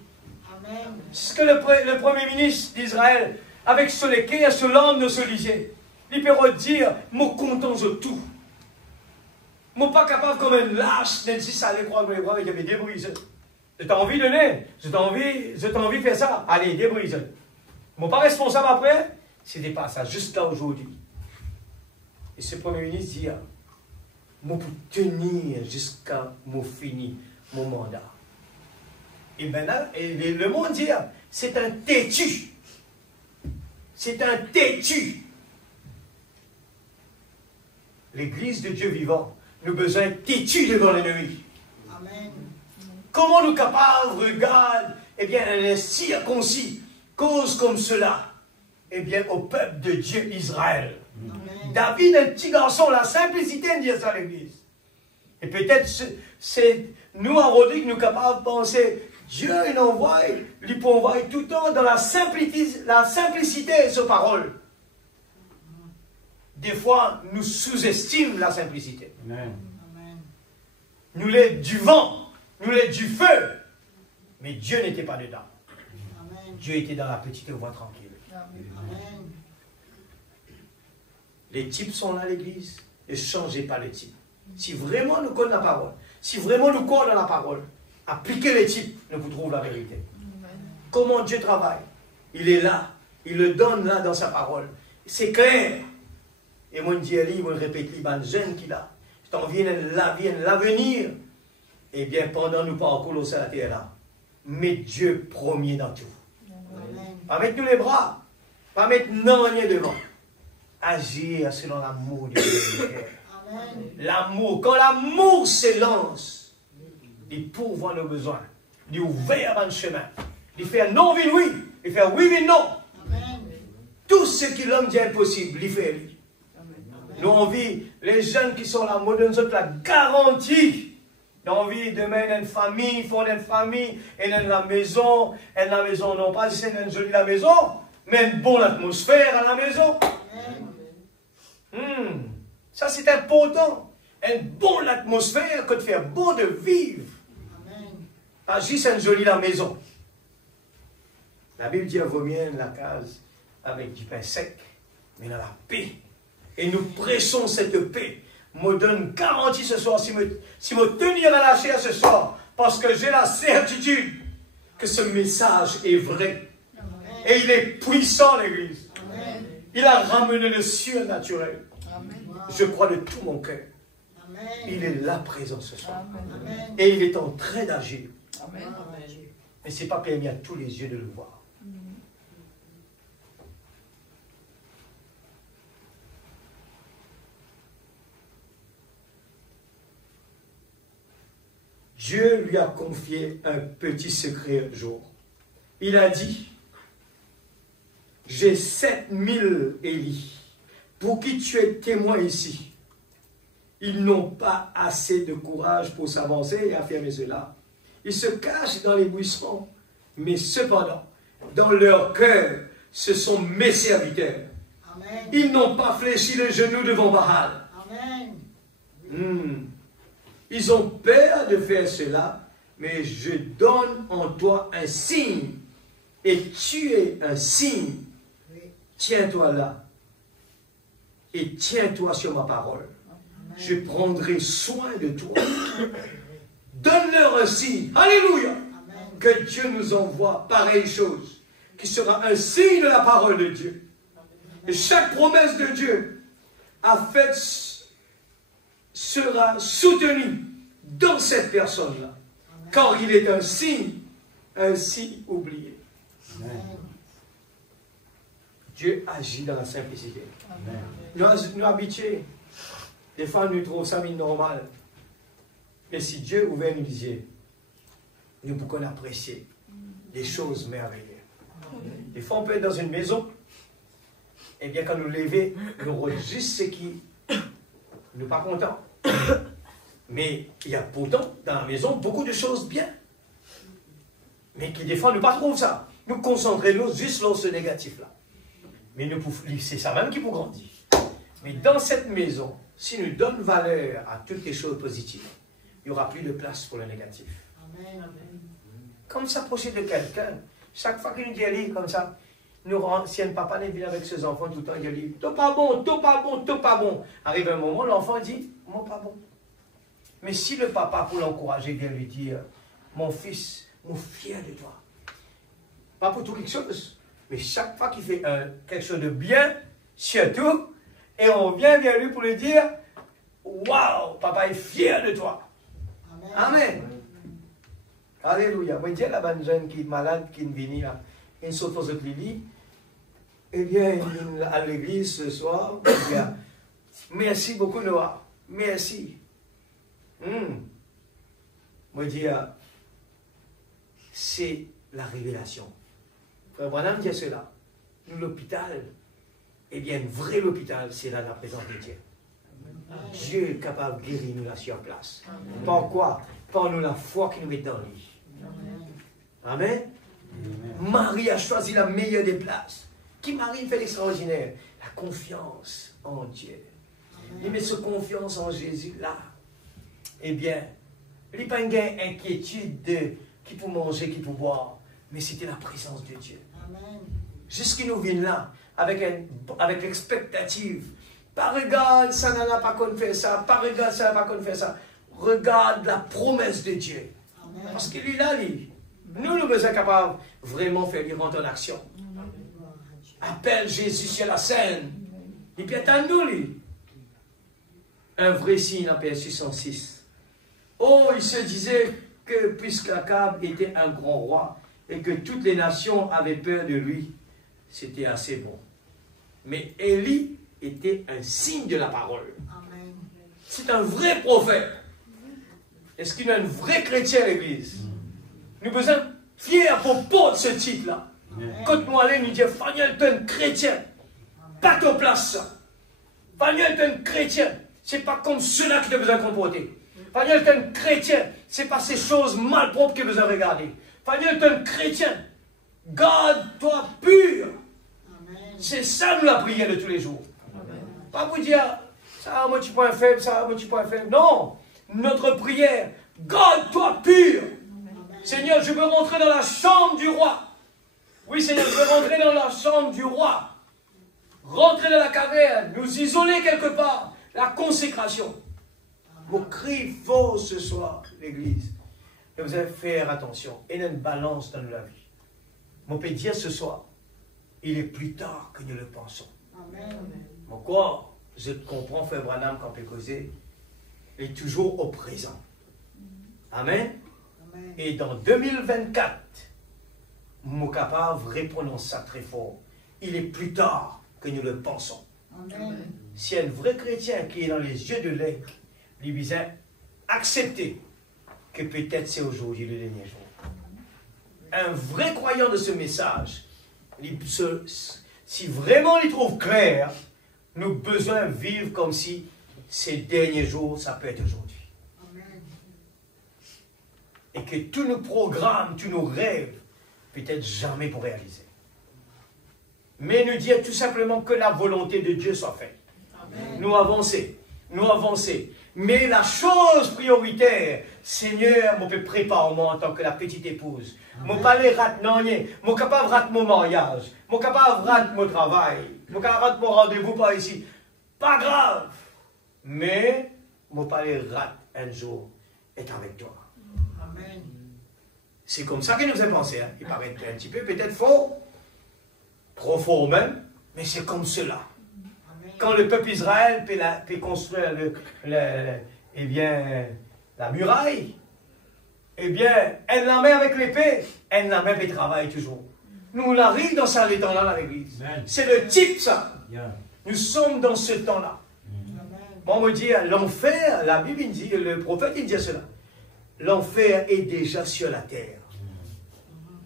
C'est ce que le Premier ministre d'Israël, avec ce lequel et ce langue de ce lycée, il peut dire, moi content de tout. Moi pas capable comme un lâche, de dire ça allait croire que les bras, il y avait des brises. J'ai envie de donner, j'ai envie de faire ça. Allez, débrise. Moi pas responsable après, c'était pas ça, jusqu'à aujourd'hui. Et ce Premier ministre dit, moi pour tenir jusqu'à mon fini, mon mandat. Et maintenant, le monde dit, c'est un têtu. C'est un têtu. L'Église de Dieu vivant, nous avons besoin de têtu devant l'ennemi. Amen. Comment nous capables, regarde, eh bien, un circoncis, cause comme cela, eh bien, au peuple de Dieu Israël. Amen. David, un petit garçon, la simplicité de dire ça à l'Église. Et peut-être, c'est nous, en Rodique, nous capables de penser, Dieu, il envoie, il peut envoyer tout le temps dans la simplicité de sa parole. Des fois, nous sous-estimons la simplicité. Amen. Amen. Nous l'êtes du vent, nous l'êtes du feu. Mais Dieu n'était pas dedans. Amen. Dieu était dans la petite voie tranquille. Amen. Les types sont là à l'église. Ne changez pas les types. Si vraiment nous connaissons la parole, si vraiment nous croyons dans la parole, appliquez les types, nous vous trouvons la vérité. Comment Dieu travaille? Il est là. Il le donne là dans sa parole. C'est clair. Et moi, je dis, moi, je répète, il y a un jeune qui là. T'en viens l'avenir. Eh bien, pendant nous parcourons sur la terre là, mets Dieu premier dans tout. Amen. Pas mettre nous les bras. Pas mettre non rien devant. Agir selon l'amour du Dieu. Amen. L'amour. Quand l'amour s'élance, il pourvoit nos besoins. Il ouvre un chemin. Il fait non, oui, oui. Il fait oui, oui, non. Amen. Tout ce que l'homme dit impossible, il fait lui. Nous on vit, les jeunes qui sont là, moi donne la garantie. Nous on vit demain une famille, ils font une famille, et dans la maison, non pas si c'est une jolie la maison, mais une bonne atmosphère à la maison. Ça c'est important. Une bonne atmosphère que de faire bon de vivre. Amen. Pas juste une jolie la maison. La Bible dit, vaut mieux la case avec du pain sec, mais dans la paix. Et nous prêchons cette paix. Me donne garantie ce soir, si me tenir à la chair ce soir, parce que j'ai la certitude que ce message est vrai. Amen. Et il est puissant, l'Église. Amen. Il a ramené le surnaturel. Je crois de tout mon cœur. Amen. Il est là présent ce soir. Amen. Et il est en train d'agir. Amen. Mais ce n'est pas permis à tous les yeux de le voir. Dieu lui a confié un petit secret un jour. Il a dit, j'ai 7000 Élis pour qui tu es témoin ici. Ils n'ont pas assez de courage pour s'avancer et affirmer cela. Ils se cachent dans les buissons, mais cependant, dans leur cœur, ce sont mes serviteurs. Amen. Ils n'ont pas fléchi le genou devant Baal. Amen. Ils ont peur de faire cela, mais je donne en toi un signe, et tu es un signe. Oui. Tiens-toi là, et tiens-toi sur ma parole. Amen. Je prendrai soin de toi. Donne-leur un signe. Alléluia. Amen. Que Dieu nous envoie pareille chose, qui sera un signe de la parole de Dieu. Et chaque promesse de Dieu a fait sera soutenu dans cette personne-là. Car il est un signe oublié. Amen. Dieu agit dans la simplicité. Amen. Nous habitués, des fois nous trouvons ça normal. Mais si Dieu ouvert nous disait, nous pouvons apprécier des choses merveilleuses. Des fois on peut être dans une maison, et bien quand nous levons, nous regardons juste ce qui nous pas contents. Mais il y a pourtant dans la maison beaucoup de choses bien. Mais qui des fois nous ne pas trouvent ça. nous concentrer juste sur ce négatif-là. Mais c'est ça même qui vous grandit. Mais dans cette maison, si nous donnons valeur à toutes les choses positives, il n'y aura plus de place pour le négatif. Amen. Comme s'approcher de quelqu'un, chaque fois qu'il nous dit aller comme ça, si un papa n'est venu avec ses enfants tout le temps, il dit « T'es pas bon, t'es pas bon, t'es pas bon ». Arrive un moment, l'enfant dit « Moi pas bon ». Mais si le papa, pour l'encourager, vient lui dire « Mon fils, mon fier de toi ». Pas pour tout quelque chose, mais chaque fois qu'il fait quelque chose de bien, surtout, et on vient vers lui pour lui dire « Waouh, papa est fier de toi ». Amen. Alléluia. Moi, je dis à la bonne jeune qui est malade, qui est venue là, il saute dans cette lit, eh bien, il est à l'église ce soir. Eh bien, merci beaucoup, Noah. Merci. Moi, je dis, c'est la révélation. Frère Branham dit cela. Nous, l'hôpital, eh bien, un vrai hôpital, c'est là la présence de Dieu. Dieu est capable de guérir nous là sur place. Pourquoi? Par nous la foi qui nous met dans lui. Amen. Marie a choisi la meilleure des places. Qui Marie fait l'extraordinaire? La confiance en Dieu. Il met sa confiance en Jésus là. Eh bien, il n'y a pas une inquiétude de qui pour manger, qui pour boire, mais c'était la présence de Dieu. Jusqu'à nous vient là, avec l'expectative. Pas regarde, ça n'a pas qu'on fait ça. Pas regarde, ça n'a pas qu'on fait ça. Regarde la promesse de Dieu. Amen. Parce qu'il est là, lui. Nous sommes capables vraiment faire lui rentrer en action. Appelle Jésus sur la scène. Et puis attends-nous, lui. Un vrai signe aperçu 106. Oh, il se disait que puisque Akab était un grand roi et que toutes les nations avaient peur de lui, c'était assez bon. Mais Élie était un signe de la parole. C'est un vrai prophète. Est-ce qu'il y a un vrai chrétien à l'église? Nous avons besoin fiers pour porter ce titre-là. Quand nous allons nous dire, Faniel, tu es un chrétien. Pas ton place. Faniel, tu es un chrétien. Ce n'est pas comme cela que tu as besoin de comporter. Faniel, tu es un chrétien. Ce n'est pas ces choses malpropres que tu as besoin de regarder. Faniel, tu es un chrétien. Garde-toi pur. C'est ça nous la prière de tous les jours. Pas vous dire, ça, moi tu peux être faible, ça, moi tu peux être faible. Non, notre prière, garde-toi pur. Seigneur, je veux rentrer dans la chambre du roi. Oui, Seigneur, je veux rentrer dans la chambre du roi. Rentrer dans la caverne, nous isoler quelque part. La consécration. Mon cri fort ce soir, l'église. Et vous allez faire attention. Il y a une balance dans la vie. Mon peut dire ce soir, il est plus tard que nous le pensons. Amen. Mon corps, je comprends, Frère Branham, quand on peut causer, est toujours au présent. Amen. Amen. Et dans 2024, mon capable répondre ça très fort. Il est plus tard que nous le pensons. Amen. Si un vrai chrétien qui est dans les yeux de l'aigle, lui disait accepter que peut-être c'est aujourd'hui le dernier jour. Un vrai croyant de ce message, si vraiment il trouve clair, nous avons besoin de vivre comme si ces derniers jours, ça peut être aujourd'hui. Et que tous nos programmes, tous nos rêves, peut-être jamais pour réaliser. Mais nous dire tout simplement que la volonté de Dieu soit faite. Amen. Nous avancer. Mais la chose prioritaire, Seigneur, je peux préparer moi en tant que la petite épouse. Je ne peux pas les rater, non, je suis capable de rater mon mariage. Je suis capable de rater mon travail. Je suis capable de rater mon rendez-vous par ici. Pas grave. Mais je ne peux pas les rater un jour être avec toi. Amen. C'est comme ça qu'il nous a pensé. Hein. Il paraît un petit peu peut-être faux. Trop fort même. Mais c'est comme cela. Quand le peuple Israël peut construire eh bien, la muraille, eh bien, elle la met avec l'épée, elle la met avec le travail toujours. Nous l'arrivons dans ce temps-là dans l'église. C'est le type, ça. Nous sommes dans ce temps-là. Bon, on me dit, l'enfer, la Bible dit, le prophète il dit cela. L'enfer est déjà sur la terre.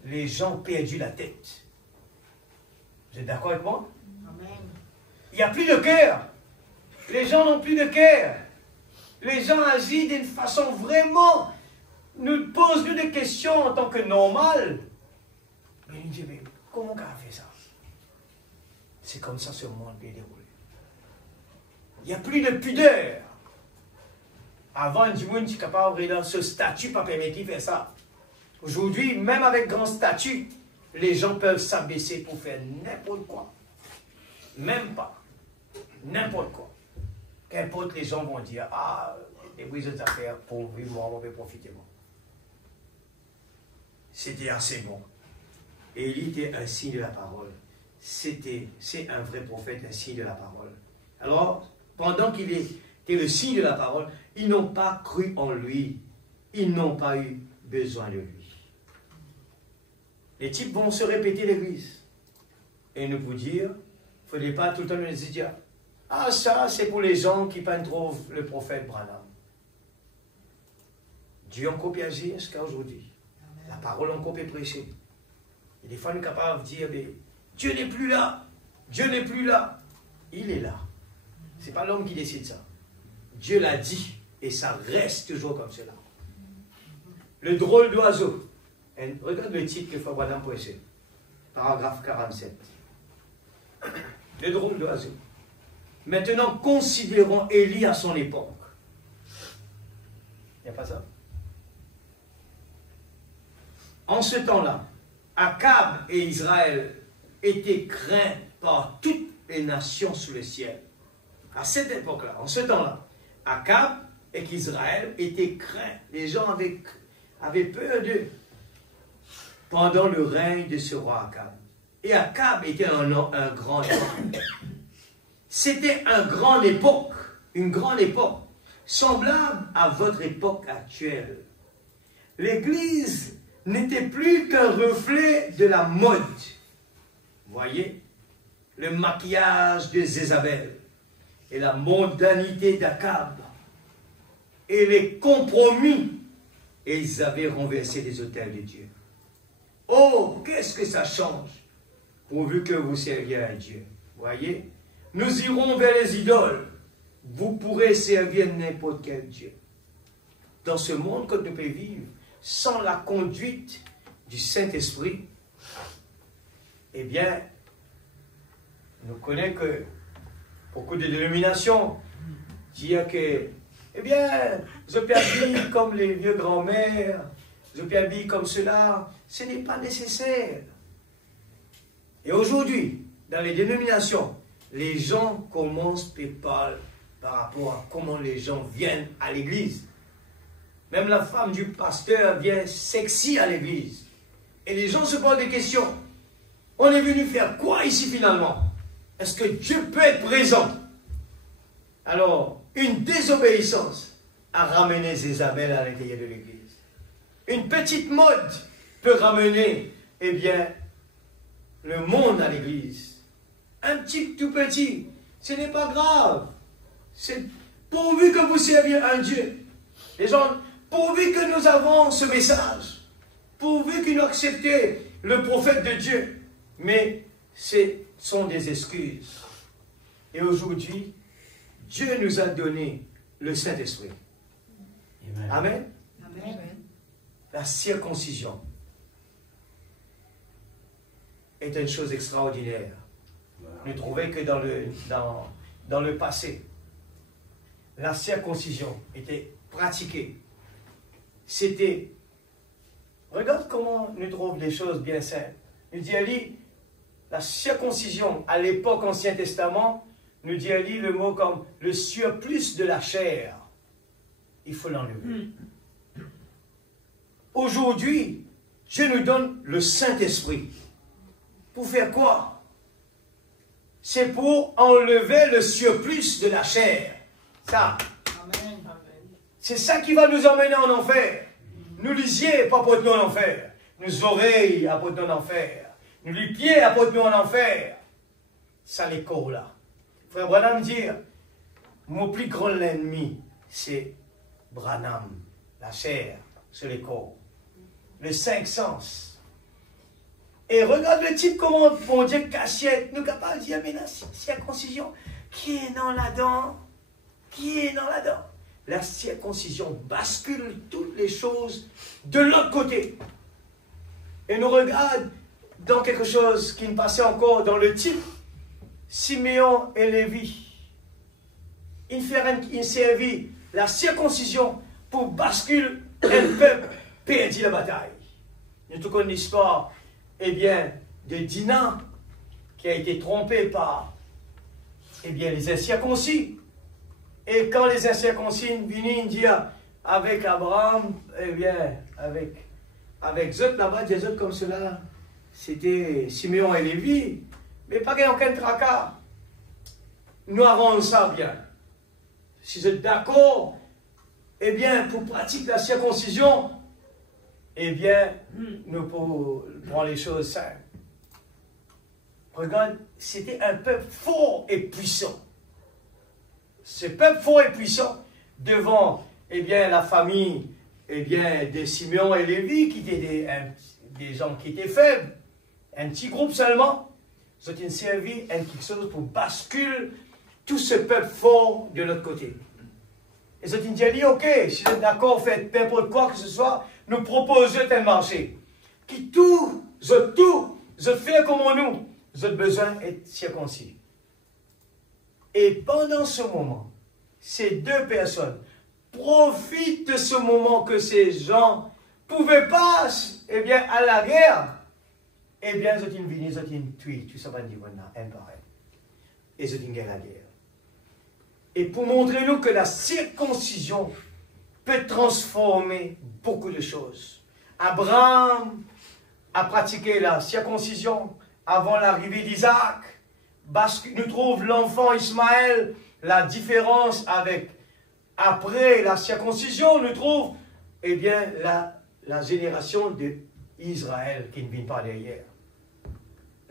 Les gens ont perdu la tête. Vous êtes d'accord avec moi? Il n'y a plus de cœur. Les gens n'ont plus de cœur. Les gens agissent d'une façon vraiment... Nous posons des questions en tant que normal. Mais il dit, mais comment on a fait ça? C'est comme ça ce monde est déroulé. Il n'y a plus de pudeur. Avant, du monde, tu es capable de ce statut pas permettre de faire ça. Aujourd'hui, même avec grand statut, les gens peuvent s'abaisser pour faire n'importe quoi. Même pas. N'importe quoi. Qu'importe, les gens vont dire, ah, des brises affaires, pour vivre, moi, on va profiter. Moi. C'était assez bon. Élie était un signe de la parole. C'est un vrai prophète, un signe de la parole. Alors, pendant qu'il était le signe de la parole, ils n'ont pas cru en lui. Ils n'ont pas eu besoin de lui. Les types vont se répéter l'église. Et nous vous dire, il ne faudrait pas tout le temps nous dire, ah ça c'est pour les gens qui peignent trop le prophète Branham. Dieu en copie agir jusqu'à aujourd'hui. La parole en copie prêcher. Et des fois nous sommes capables de dire, mais Dieu n'est plus là. Dieu n'est plus là. Il est là. Ce n'est pas l'homme qui décide ça. Dieu l'a dit et ça reste toujours comme cela. Le drôle d'oiseau. Regarde le titre que Fabradam prêchait. Paragraphe 47. Le drôle d'oiseau. Maintenant, considérons Élie à son époque. Il n'y a pas ça? En ce temps-là, Akab et Israël étaient craints par toutes les nations sous le ciel. À cette époque-là, en ce temps-là, Akab et Israël étaient craints. Les gens avaient peur d'eux pendant le règne de ce roi Akab. Et Akab était un grand époque. C'était une grande époque, semblable à votre époque actuelle. L'Église n'était plus qu'un reflet de la mode. Voyez, le maquillage de Jézabel et la mondanité d'Akab et les compromis, et ils avaient renversé les autels de Dieu. Oh, qu'est-ce que ça change, pourvu que vous serviez à Dieu. Voyez, nous irons vers les idoles. Vous pourrez servir n'importe quel Dieu. Dans ce monde que nous pouvons vivre, sans la conduite du Saint-Esprit, eh bien, nous connaissons que beaucoup de dénominations disent que, eh bien, je peux habiller comme les vieux grands-mères, je peux habiller comme cela, ce n'est pas nécessaire. Et aujourd'hui, dans les dénominations, les gens commencent à parler par rapport à comment les gens viennent à l'église. Même la femme du pasteur vient sexy à l'église. Et les gens se posent des questions. On est venu faire quoi ici finalement? Est-ce que Dieu peut être présent? Alors, une désobéissance a ramené Jézabel à l'intérieur de l'église. Une petite mode peut ramener, eh bien, le monde à l'église. Un petit, tout petit, ce n'est pas grave. C'est pourvu que vous serviez un Dieu. Les gens, pourvu que nous avons ce message, pourvu que nous acceptons le prophète de Dieu. Mais ce sont des excuses. Et aujourd'hui, Dieu nous a donné le Saint-Esprit. Amen. Amen. La circoncision est une chose extraordinaire. Nous trouvons que dans le passé, la circoncision était pratiquée. C'était, regarde comment nous trouvons les choses bien simples. Nous dit Ali, la circoncision à l'époque Ancien Testament, nous dit Ali le mot comme le surplus de la chair. Il faut l'enlever. Aujourd'hui, Dieu nous donne le Saint-Esprit. Pour faire quoi? C'est pour enlever le surplus de la chair. Ça. Amen. C'est ça qui va nous emmener en enfer. Nous lisiez, pas pour nous en enfer. Nos oreilles apportent nous en enfer. Nous les pieds apportent nous en enfer. Ça les corps là. Frère Branham dit, mon plus grand ennemi, c'est Branham, la chair, c'est les corps. Les 5 sens. Et regarde le type comment, bon Dieu, cachette, nous capables de dire, mais la circoncision, qui est dans là-dedans? Qui est dans là-dedans? La circoncision bascule toutes les choses de l'autre côté. Et nous regarde, dans quelque chose qui me passait encore dans le titre, Siméon et Lévi. Il servit la circoncision pour basculer un peuple perdu la bataille. Nous tout connaissons l'histoire, eh bien, de Dinah, qui a été trompée par, eh bien, les incirconcis. Et quand les incirconcis viennent dire avec Abraham, eh bien, avec Zot là-bas, des autres comme cela, c'était Siméon et Lévi, mais pas aucun tracas. Nous avons ça bien. Si vous êtes d'accord, eh bien, pour pratiquer la circoncision, eh bien, nous pouvons prendre les choses simples. Regarde, c'était un peuple fort et puissant. Ce peuple fort et puissant, devant, eh bien, la famille, eh bien, de Siméon et Lévi, qui étaient des gens qui étaient faibles, un petit groupe seulement, ils ont servi quelque chose pour basculer tout ce peuple fort de l'autre côté. Ils ont dit, ok, si vous êtes d'accord, faites n'importe quoi que ce soit, nous proposons un marché. Qui tout, je fais comme nous, vous avez besoin d'être circoncis. Et pendant ce moment, ces deux personnes profitent de ce moment que ces gens ne pouvaient pas, eh bien, à la guerre. Eh bien, ils ont tué, tout ça va dire, un pareil. Et ils ont gagné la guerre. Et pour montrer nous que la circoncision peut transformer beaucoup de choses. Abraham a pratiqué la circoncision avant l'arrivée d'Isaac. Nous trouvons l'enfant Ismaël, la différence avec après la circoncision, nous trouvons eh bien, la génération d'Israël qui ne vient pas derrière.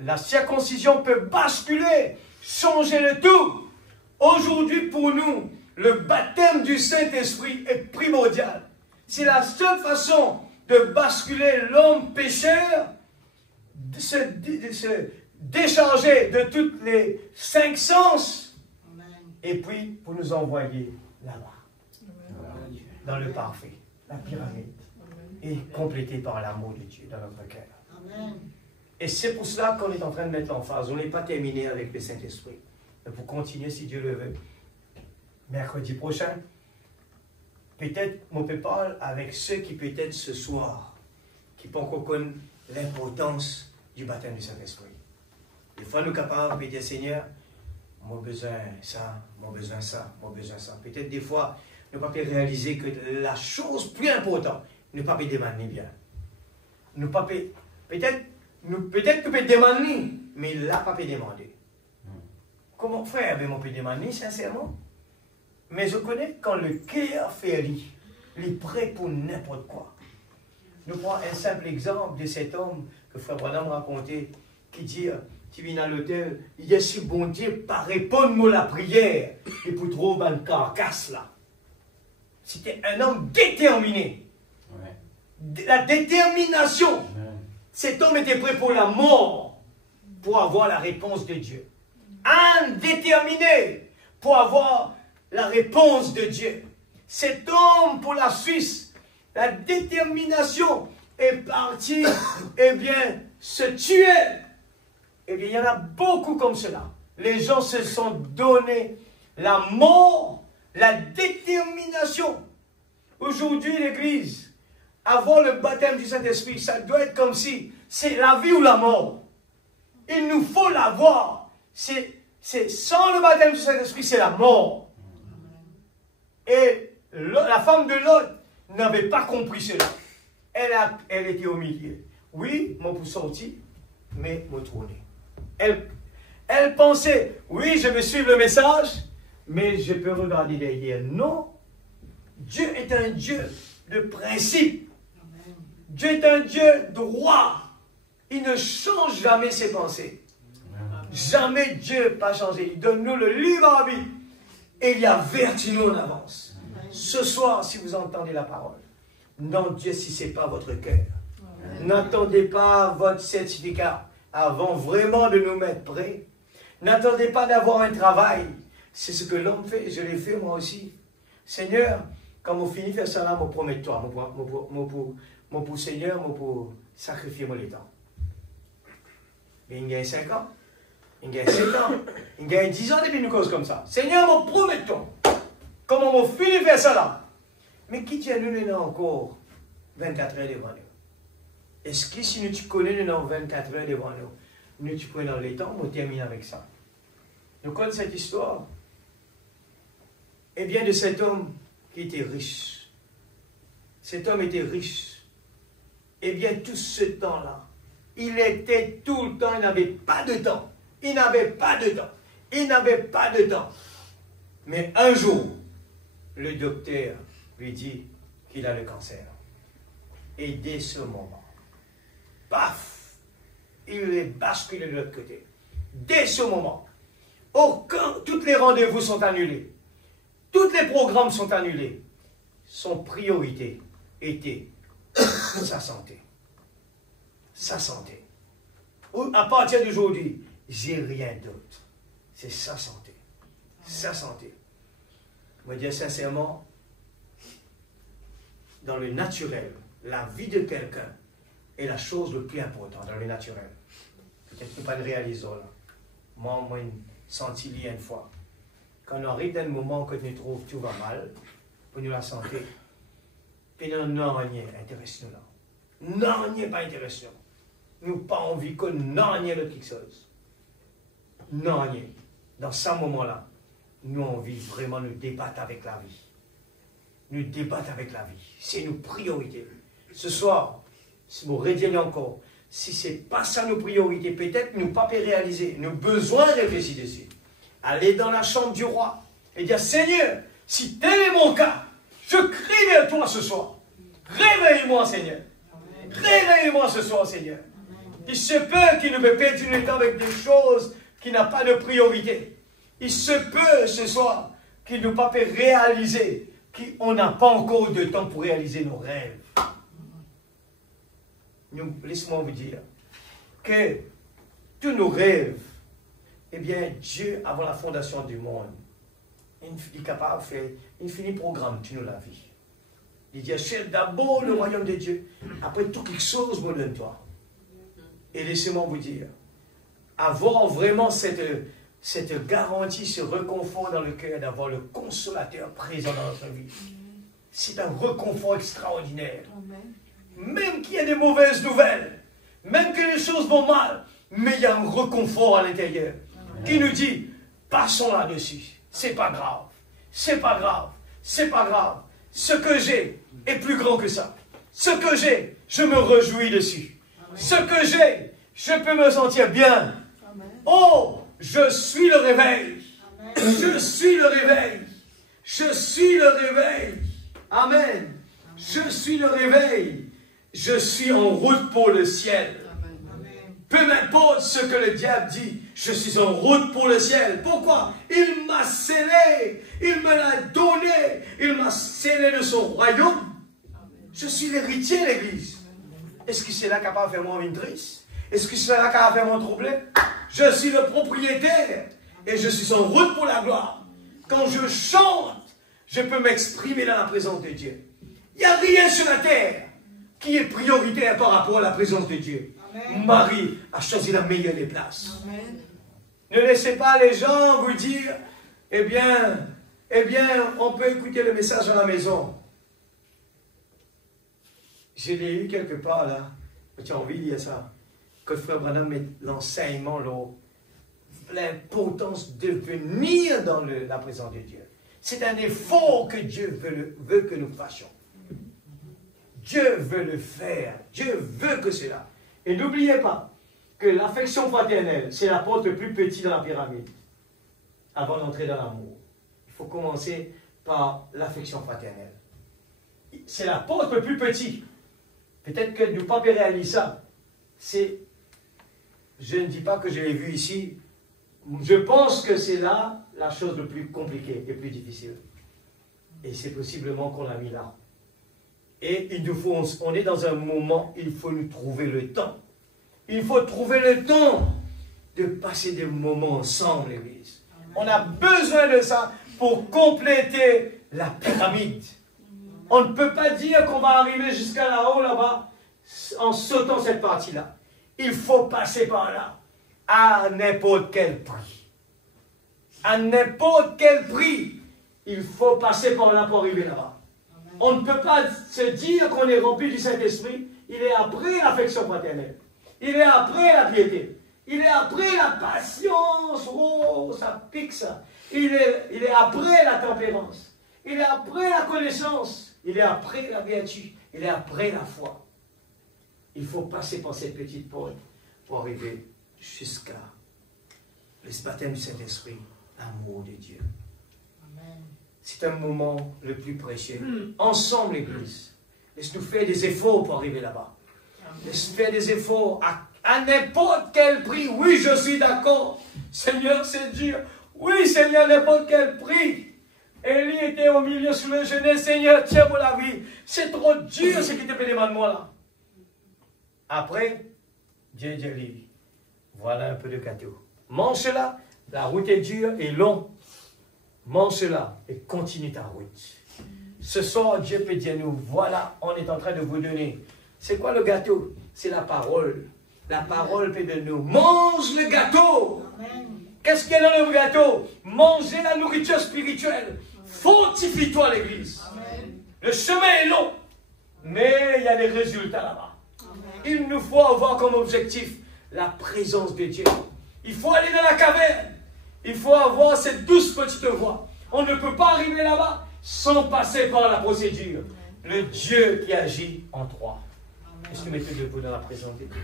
La circoncision peut basculer, changer le tout. Aujourd'hui, pour nous, le baptême du Saint-Esprit est primordial. C'est la seule façon de basculer l'homme pécheur, de se décharger de tous les 5 sens, et puis pour nous envoyer là-bas, dans le parfait, la pyramide, et complété par l'amour de Dieu dans notre cœur. Et c'est pour cela qu'on est en train de mettre l'emphase. On n'est pas terminé avec le Saint-Esprit. Mais pour continuer, si Dieu le veut, mercredi prochain, peut-être on peut parler avec ceux qui peut-être ce soir, qui pas encore connaissent l'importance du baptême du Saint-Esprit. Des fois, nous sommes capables de dire, Seigneur, moi besoin ça, moi besoin ça, moi besoin ça. Peut-être des fois, nous ne pouvons pas réaliser que la chose plus importante, nous ne pouvons pas demander bien. Nous pas peut-être nous pouvons demander, mais là, pas demander. Comment faire? On peut demander sincèrement. Mais je connais quand le cœur fait rire, il est prêt pour n'importe quoi. Nous prenons un simple exemple de cet homme que Frère Branham racontait, qui dit, tu viens à l'hôtel, il dit, si bon Dieu, pas répondre-moi la prière, et pour trouver une carcasse là. C'était un homme déterminé. Ouais. La détermination. Ouais. Cet homme était prêt pour la mort, pour avoir la réponse de Dieu. Indéterminé, pour avoir la réponse de Dieu. Cet homme pour la Suisse, la détermination est parti, eh bien, se tuer. Eh bien, il y en a beaucoup comme cela. Les gens se sont donné la mort, la détermination. Aujourd'hui, l'Église, avant le baptême du Saint-Esprit, ça doit être comme si c'est la vie ou la mort. Il nous faut l'avoir. C'est sans le baptême du Saint-Esprit, c'est la mort. Et la femme de Lot n'avait pas compris cela. Elle était au milieu. Oui, mon pour sortir, mais me tourner. Elle pensait, oui, je vais suivre le message, mais je peux regarder derrière. Non, Dieu est un Dieu de principe. Amen. Dieu est un Dieu droit. Il ne change jamais ses pensées. Amen. Jamais Dieu n'a pas changé. Il donne nous le libre arbitre. Et il avertit nous en avance. Amen. Ce soir, si vous entendez la parole, n'endurcissez pas votre cœur. N'attendez pas votre certificat avant vraiment de nous mettre prêts. N'attendez pas d'avoir un travail. C'est ce que l'homme fait. Je l'ai fait moi aussi. Seigneur, quand on finit de faire ça là, je promets toi, mon pour Seigneur, pour sacrifier mon temps. Mais il gagne 5 ans, il gagne 7 ans, il gagne 10 ans depuis une cause comme ça. Seigneur, me promettons, comment on finit faire ça là? Mais qui tient nous encore 24 heures devant nous? Est-ce que si nous tu connais nous 24 heures devant nous, nous tu prenons les temps, on termine avec ça. Nous connaissons cette histoire. Eh bien, de cet homme qui était riche. Cet homme était riche. Eh bien, tout ce temps-là, il était tout le temps, il n'avait pas de temps. Il n'avait pas de temps. Il n'avait pas de temps. Mais un jour, le docteur lui dit qu'il a le cancer. Et dès ce moment, paf, il est basculé de l'autre côté. Dès ce moment, tous les rendez-vous sont annulés. Tous les programmes sont annulés. Son priorité était sa santé. Sa santé. À partir d'aujourd'hui, j'ai rien d'autre. C'est sa santé. Sa santé. Je me dis sincèrement, dans le naturel, la vie de quelqu'un est la chose le plus importante dans le naturel. Peut-être que pas le réaliser là. Moi, une senti une fois. Quand on arrive dans un moment que nous trouvons tout va mal, pour nous la santé, puis non, rien intéresse nous là. Non, rien pas intéresse nous. Nous pas envie que non, rien de quelque chose. Non, rien. Dans ce moment-là, nous avons envie vraiment de nous débattre avec la vie. Nous débattre avec la vie. C'est nos priorités. Ce soir, si vous redisez encore, si ce n'est pas ça nos priorités, peut-être nous ne pouvons pas réaliser. Nous avons besoin de réfléchir dessus. Aller dans la chambre du roi et dire, Seigneur, si tel est mon cas, je crie vers toi ce soir. Réveille-moi, Seigneur. Réveille-moi ce soir, Seigneur. Il se peut qu'il nous peut perdre du temps avec des choses qui n'ont pas de priorité. Il se peut ce soir qu'il nous pas fait réaliser qu'on n'a pas encore de temps pour réaliser nos rêves. Laisse-moi vous dire que tous nos rêves, eh bien, Dieu, avant la fondation du monde, il est capable de faire un fini programme de la vie. Il dit, cherche d'abord le royaume de Dieu, après tout quelque chose, me donne-toi. Et laissez-moi vous dire, avoir vraiment cette garantie, ce réconfort dans le cœur, d'avoir le consolateur présent dans notre vie, c'est un réconfort extraordinaire. Même qu'il y ait des mauvaises nouvelles, même que les choses vont mal, mais il y a un réconfort à l'intérieur qui nous dit, passons là-dessus, c'est pas grave, c'est pas grave, c'est pas grave. Ce que j'ai est plus grand que ça. Ce que j'ai, je me réjouis dessus. Ce que j'ai, je peux me sentir bien. Oh, je suis le réveil. Je suis le réveil. Je suis le réveil. Amen. Je suis le réveil. Je suis en route pour le ciel. Peu m'importe ce que le diable dit, je suis en route pour le ciel. Pourquoi? Il m'a scellé, il me l'a donné, il m'a scellé de son royaume. Je suis l'héritier de l'Église. Est-ce que c'est là capable de faire mon triste? Est-ce que c'est là capable de faire mon troublé? Je suis le propriétaire et je suis en route pour la gloire. Quand je chante, je peux m'exprimer dans la présence de Dieu. Il n'y a rien sur la terre qui est prioritaire par rapport à la présence de Dieu. Amen. Marie a choisi la meilleure des places. Amen. Ne laissez pas les gens vous dire, eh bien, on peut écouter le message à la maison. Je l'ai eu quelque part là. Tu as envie de dire ça? Que Frère Branham met l'enseignement, l'importance de venir dans la présence de Dieu. C'est un effort que Dieu veut que nous fassions. Dieu veut le faire. Dieu veut que c'est là. Et n'oubliez pas que l'affection fraternelle, c'est la porte le plus petite dans la pyramide. Avant d'entrer dans l'amour. Il faut commencer par l'affection fraternelle. C'est la porte le plus petite. Peut-être que nous ne pouvons pas réaliser ça. Je ne dis pas que je l'ai vu ici. Je pense que c'est là la chose la plus compliquée et plus difficile. Et c'est possiblement qu'on l'a mis là. Et on est dans un moment, il faut nous trouver le temps. Il faut trouver le temps de passer des moments ensemble, l'Église. On a besoin de ça pour compléter la pyramide. On ne peut pas dire qu'on va arriver jusqu'à là-haut, là-bas, en sautant cette partie-là. Il faut passer par là. à n'importe quel prix. À n'importe quel prix, il faut passer par là pour arriver là-bas. On ne peut pas se dire qu'on est rempli du Saint-Esprit. Il est après l'affection fraternelle. Il est après la piété. Il est après la patience. Oh, ça pique ça. Il est après la tempérance. Il est après la connaissance. Il est après la vertu. Il est après la foi. Il faut passer par cette petite porte pour arriver jusqu'à le baptême du Saint-Esprit, l'amour de Dieu. Amen. C'est un moment le plus précieux. Ensemble, l'Église. Laisse-nous faire des efforts pour arriver là-bas. Laisse-nous faire des efforts à n'importe quel prix. Oui, je suis d'accord. Seigneur, c'est dur. Oui, Seigneur, n'importe quel prix. Élie était au milieu sous le genet. Seigneur, tiens pour la vie. C'est trop dur ce qui te fait de moi là. Après, Dieu dit, Élie, voilà un peu de gâteau. Mange cela. La route est dure et longue. Mange cela et continue ta route. Ce soir, Dieu peut dire nous, voilà, on est en train de vous donner. C'est quoi le gâteau? C'est la parole. La parole peut de nous. Mange le gâteau. Qu'est-ce qu'il y a dans le gâteau? Manger la nourriture spirituelle. Fortifie-toi l'Église. Le chemin est long, mais il y a des résultats là-bas. Il nous faut avoir comme objectif la présence de Dieu. Il faut aller dans la caverne. Il faut avoir cette douce petite voix. On ne peut pas arriver là-bas sans passer par la procédure. Le Dieu qui agit en toi. Est-ce que mettez debout dans la présence de Dieu?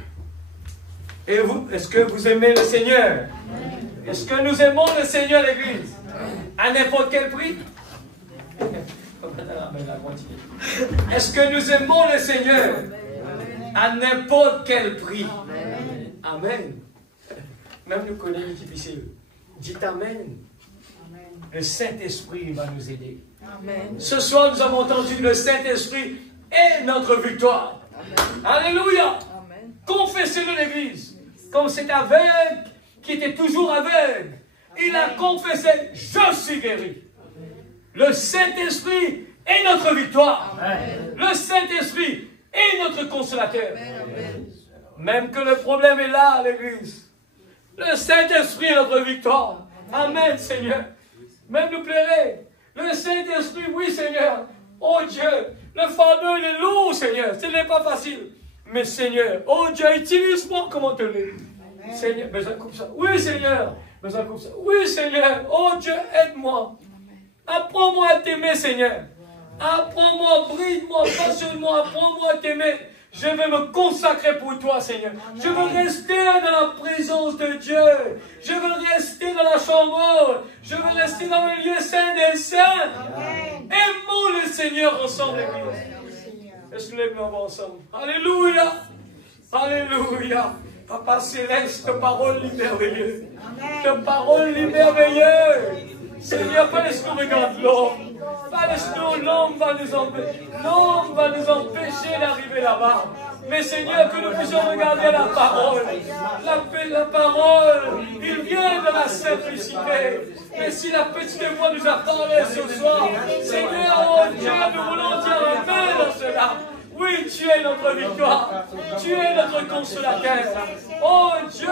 Et vous, est-ce que vous aimez le Seigneur? Est-ce que nous aimons le Seigneur, l'Église? À n'importe quel prix? Est-ce que nous aimons le Seigneur? À n'importe quel prix? Amen. Même nous connaissons les difficiles. Dites Amen. Le Saint-Esprit va nous aider. Amen. Ce soir, nous avons entendu que le Saint-Esprit est notre victoire. Amen. Alléluia. Amen. Confessez-le l'Église. Comme cet aveugle qui était toujours aveugle. Il a confessé, je suis guéri. Le Saint-Esprit est notre victoire. Amen. Le Saint-Esprit est notre consolateur. Amen. Même que le problème est là, l'Église. Le Saint-Esprit est notre victoire. Amen, Seigneur. Même nous plairait. Le Saint-Esprit, oui, Seigneur. Oh Dieu, le fardeau, il est lourd, Seigneur. Ce n'est pas facile. Mais Seigneur, oh Dieu, utilise-moi comme on te l'est. Seigneur, mais ça coupe ça. Oui, Seigneur. Mais ça coupe ça. Oui, Seigneur. Oh Dieu, aide-moi. Apprends-moi à t'aimer, Seigneur. Apprends-moi, brille-moi, passionne-moi, apprends-moi à t'aimer. Je vais me consacrer pour toi, Seigneur. Je veux rester dans la présence de Dieu. Je veux rester dans la chambre. Je veux rester dans le lieu saint des saints. Aimons le Seigneur ensemble, l'Église. Est-ce que nous l'aimons ensemble? Alléluia. Alléluia. Papa Céleste, parole merveilleuse. De parole merveilleuse. Seigneur, pas laisse-nous regarder l'homme. Pas laisse-nous, l'homme va nous empêcher. L'homme va nous empêcher d'arriver là-bas. Mais Seigneur, que nous puissions regarder la parole. La parole, il vient de la simplicité. Mais si la petite voix nous a parlé ce soir, Seigneur, oh Dieu, nous voulons dire amen dans cela. Oui, tu es notre victoire. Tu es notre consolateur. Oh Dieu,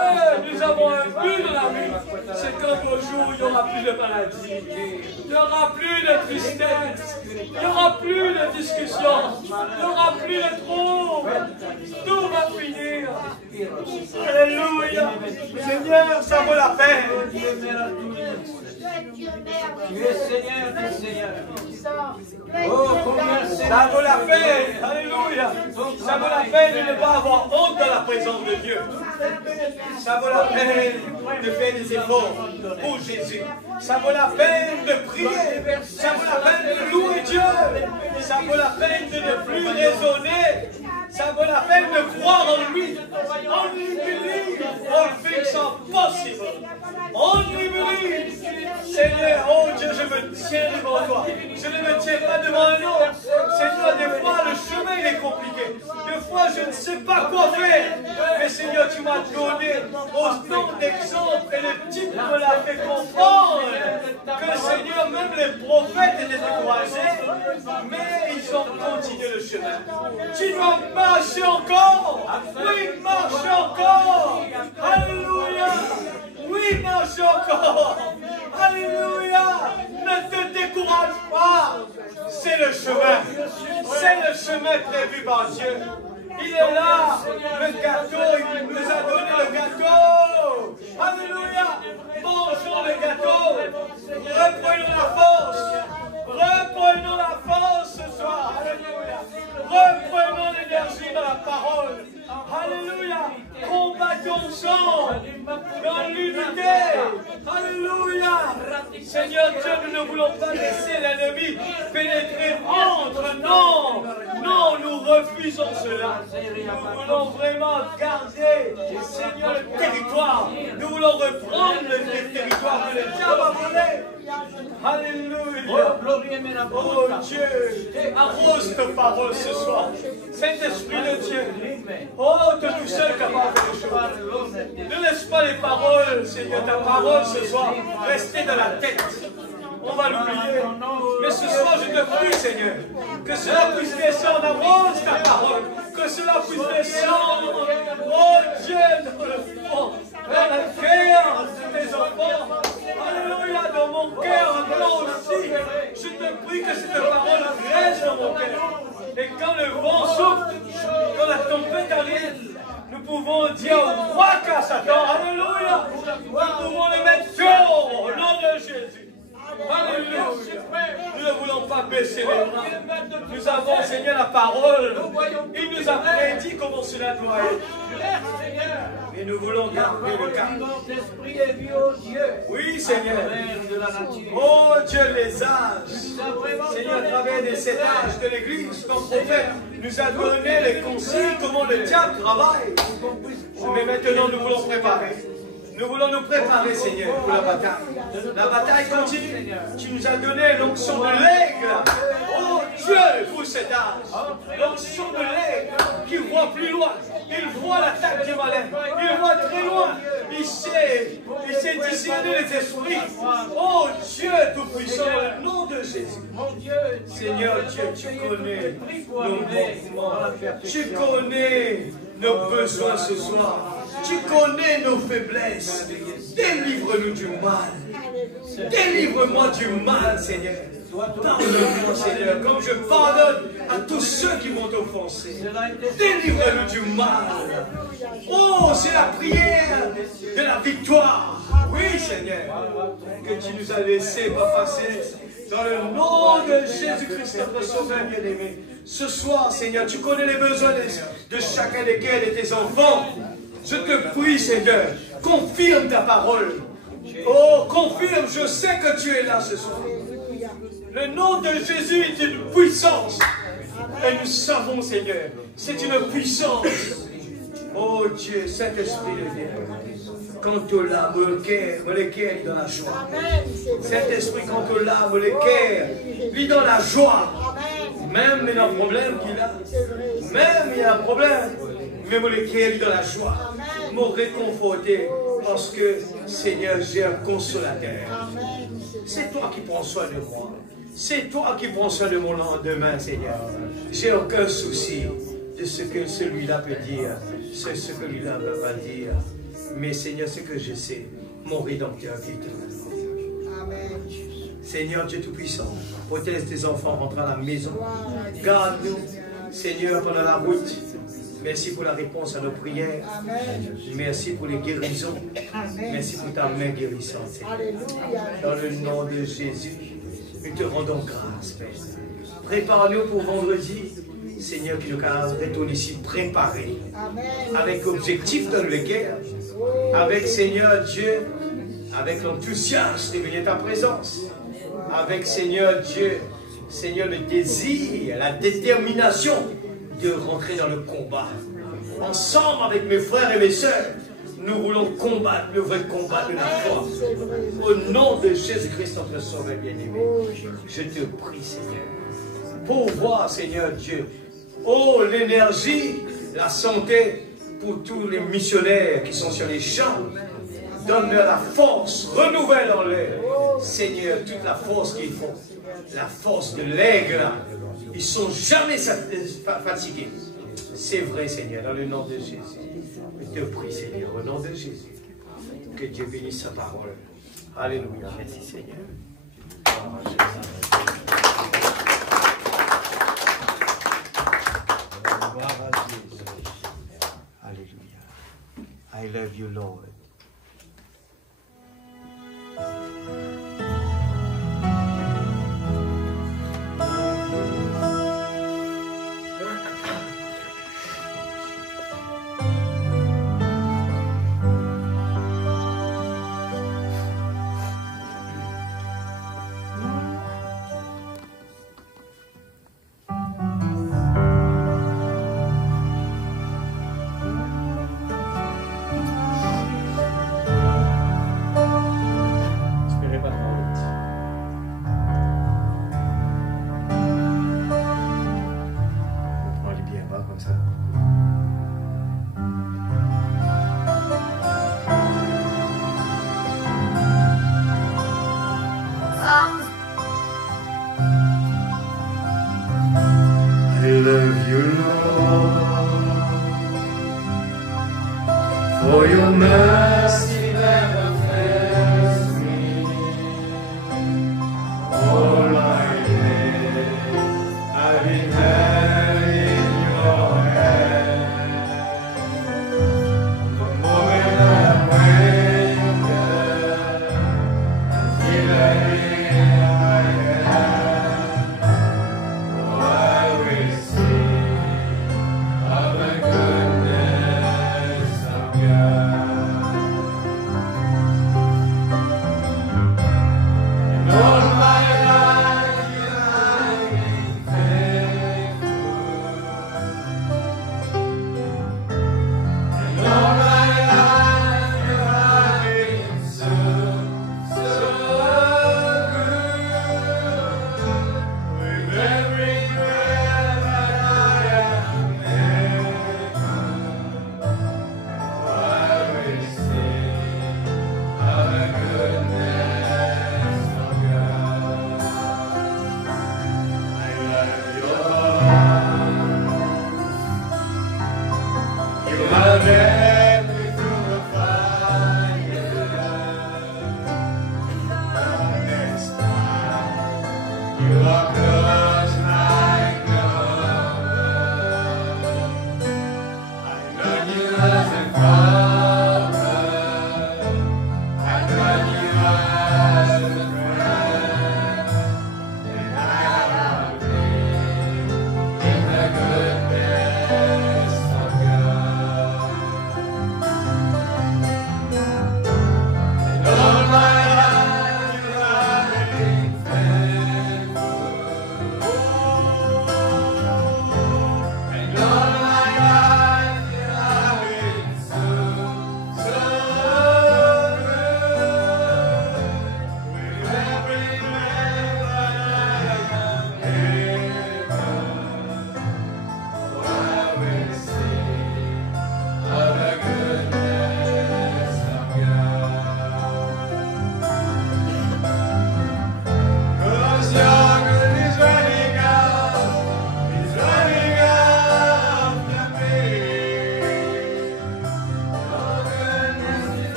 nous avons un but dans la vie. C'est qu'un beau jour, il n'y aura plus de maladie. Il n'y aura plus de tristesse. Il n'y aura plus de discussion. Il n'y aura plus de troubles. Tout va finir. Alléluia. Seigneur, ça vaut la peine. Tu es Seigneur des Seigneurs. Oh, ça vaut la peine. Alléluia. Ça vaut la peine de ne pas avoir honte dans la présence de Dieu. Ça vaut la peine de faire des efforts pour Jésus. Ça vaut la peine de prier. Ça vaut la peine de louer Dieu. Ça vaut la peine de ne plus raisonner. Ça vaut la peine de croire en lui. On lui believe. All things are possible. On lui believe. Seigneur, oh Dieu, je me tiens devant toi. Je ne me tiens pas devant un autre. Seigneur, des fois, le chemin il est compliqué. Des fois, je ne sais pas quoi faire. Mais Seigneur, Seigneur, tu m'as donné autant d'exemples et le type me l'a fait comprendre que, Seigneur, même les prophètes étaient découragés, mais ils ont continué le chemin. Tu dois marcher encore. Oui, marche encore. Alléluia. Oui, marche encore. Alléluia. Ne te décourage pas. C'est le chemin. C'est le chemin prévu par Dieu. Il est là. Le gâteau, il nous a donné le gâteau. Alléluia. Mangeons le gâteau. Reprenons la force. Reprenons la force ce soir. Alléluia. Reprenons l'énergie dans la parole. Alléluia. Combattons ensemble dans l'unité. Alléluia. Seigneur Dieu, nous ne voulons pas laisser l'ennemi pénétrer entre. Non. Non, nous refusons cela. Nous voulons vraiment garder, Seigneur, le territoire. Nous voulons reprendre le territoire que le diable a volé. Alléluia. Oh Dieu, arrose ta parole ce soir. Saint-Esprit de Dieu, oh, tu es tout seul capable de choses. Ne laisse pas les paroles, Seigneur, ta parole ce soir, rester dans la tête. On va l'oublier. Mais ce soir, je te prie, Seigneur, que cela puisse descendre, avance ta parole, que cela puisse descendre, oh Dieu, dans le fond, dans le cœur de tes enfants. Alléluia, dans mon cœur, moi aussi. Je te prie que cette parole reste dans mon cœur. Et quand le vent souffle, quand la tempête arrive, nous pouvons dire au roi qu'à Satan, Alléluia, nous pouvons le mettre dehors au nom de Jésus. Alléluia. Nous ne voulons pas baisser les bras. Nous avons, Seigneur, la parole. Il nous a prédit comment cela doit être. Et nous voulons garder le cap. Oui, Seigneur. Oh Dieu, les âges. Seigneur, à travers des 7 âges de l'Église, comme prophète, nous a donné les consignes, comment le diable travaille. Mais maintenant, nous voulons préparer. Nous voulons nous préparer, Seigneur, pour la bataille. La bataille continue. Tu nous as donné l'onction de l'aigle. Oh Dieu, pour cet âge. L'onction de l'aigle qui voit plus loin. Il voit l'attaque du malin. Il voit très loin. Il sait discerner les esprits. Oh Dieu Tout-Puissant, dans le nom de Jésus. Seigneur Dieu, tu connais nos mouvements. Tu connais nos besoins ce soir. Tu connais nos faiblesses. Délivre-nous du mal. Délivre-moi du mal, Seigneur. Pardonne-moi, Seigneur, comme je pardonne à tous ceux qui m'ont offensé. Délivre-nous du mal. Oh, c'est la prière de la victoire. Oui, Seigneur, que tu nous as laissé passer dans le nom de Jésus-Christ, notre Sauveur bien-aimé. Ce soir, Seigneur, tu connais les besoins de chacun desquels de tes enfants. Je te prie, Seigneur, confirme ta parole. Oh, confirme, je sais que tu es là ce soir. Le nom de Jésus est une puissance. Et nous savons, Seigneur, c'est une puissance. Oh Dieu, Saint-Esprit de Dieu. Quand tu l'as, le cœur est dans la joie. Saint-Esprit, quand tu l'as, le cœur vit dans la joie. Même il y a un problème qu'il a. Même il y a un problème. Mais mon cœur vit dans la joie. Me réconforter. Parce que, Seigneur, j'ai un consolateur. C'est toi qui prends soin de moi. C'est toi qui prends soin de mon lendemain, Seigneur. J'ai aucun souci de ce que celui-là peut dire. C'est ce que lui-là ne peut pas dire. Mais Seigneur, ce que je sais, mon Rédempteur vit toujours. Seigneur Dieu Tout-Puissant, protège tes enfants, rentre à la maison. Garde-nous, Seigneur, pendant la route. Merci pour la réponse à nos prières. Merci pour les guérisons. Merci pour ta main guérissante, Seigneur. Dans le nom de Jésus, nous te rendons grâce, Père. Prépare-nous pour vendredi. Seigneur, que nous retournons ici préparés. Avec l'objectif de le guerre. Avec, Seigneur Dieu, avec l'enthousiasme de venir à ta présence. Avec, Seigneur Dieu, Seigneur, le désir, la détermination de rentrer dans le combat. Ensemble avec mes frères et mes sœurs, nous voulons combattre le vrai combat de la foi. Au nom de Jésus-Christ, notre Sauveur bien-aimé, je te prie, Seigneur, pour voir, Seigneur Dieu, oh, l'énergie, la santé, pour tous les missionnaires qui sont sur les champs. Donne-leur la force, renouvelle en leur, Seigneur, toute la force qu'ils font. La force de l'aigle, ils ne sont jamais fatigués. C'est vrai, Seigneur, dans le nom de Jésus. Je te prie, Seigneur, au nom de Jésus. Que Dieu bénisse sa parole. Alléluia. Merci, Seigneur. Alléluia. I love you, Lord. I love you, Lord, for your mercy.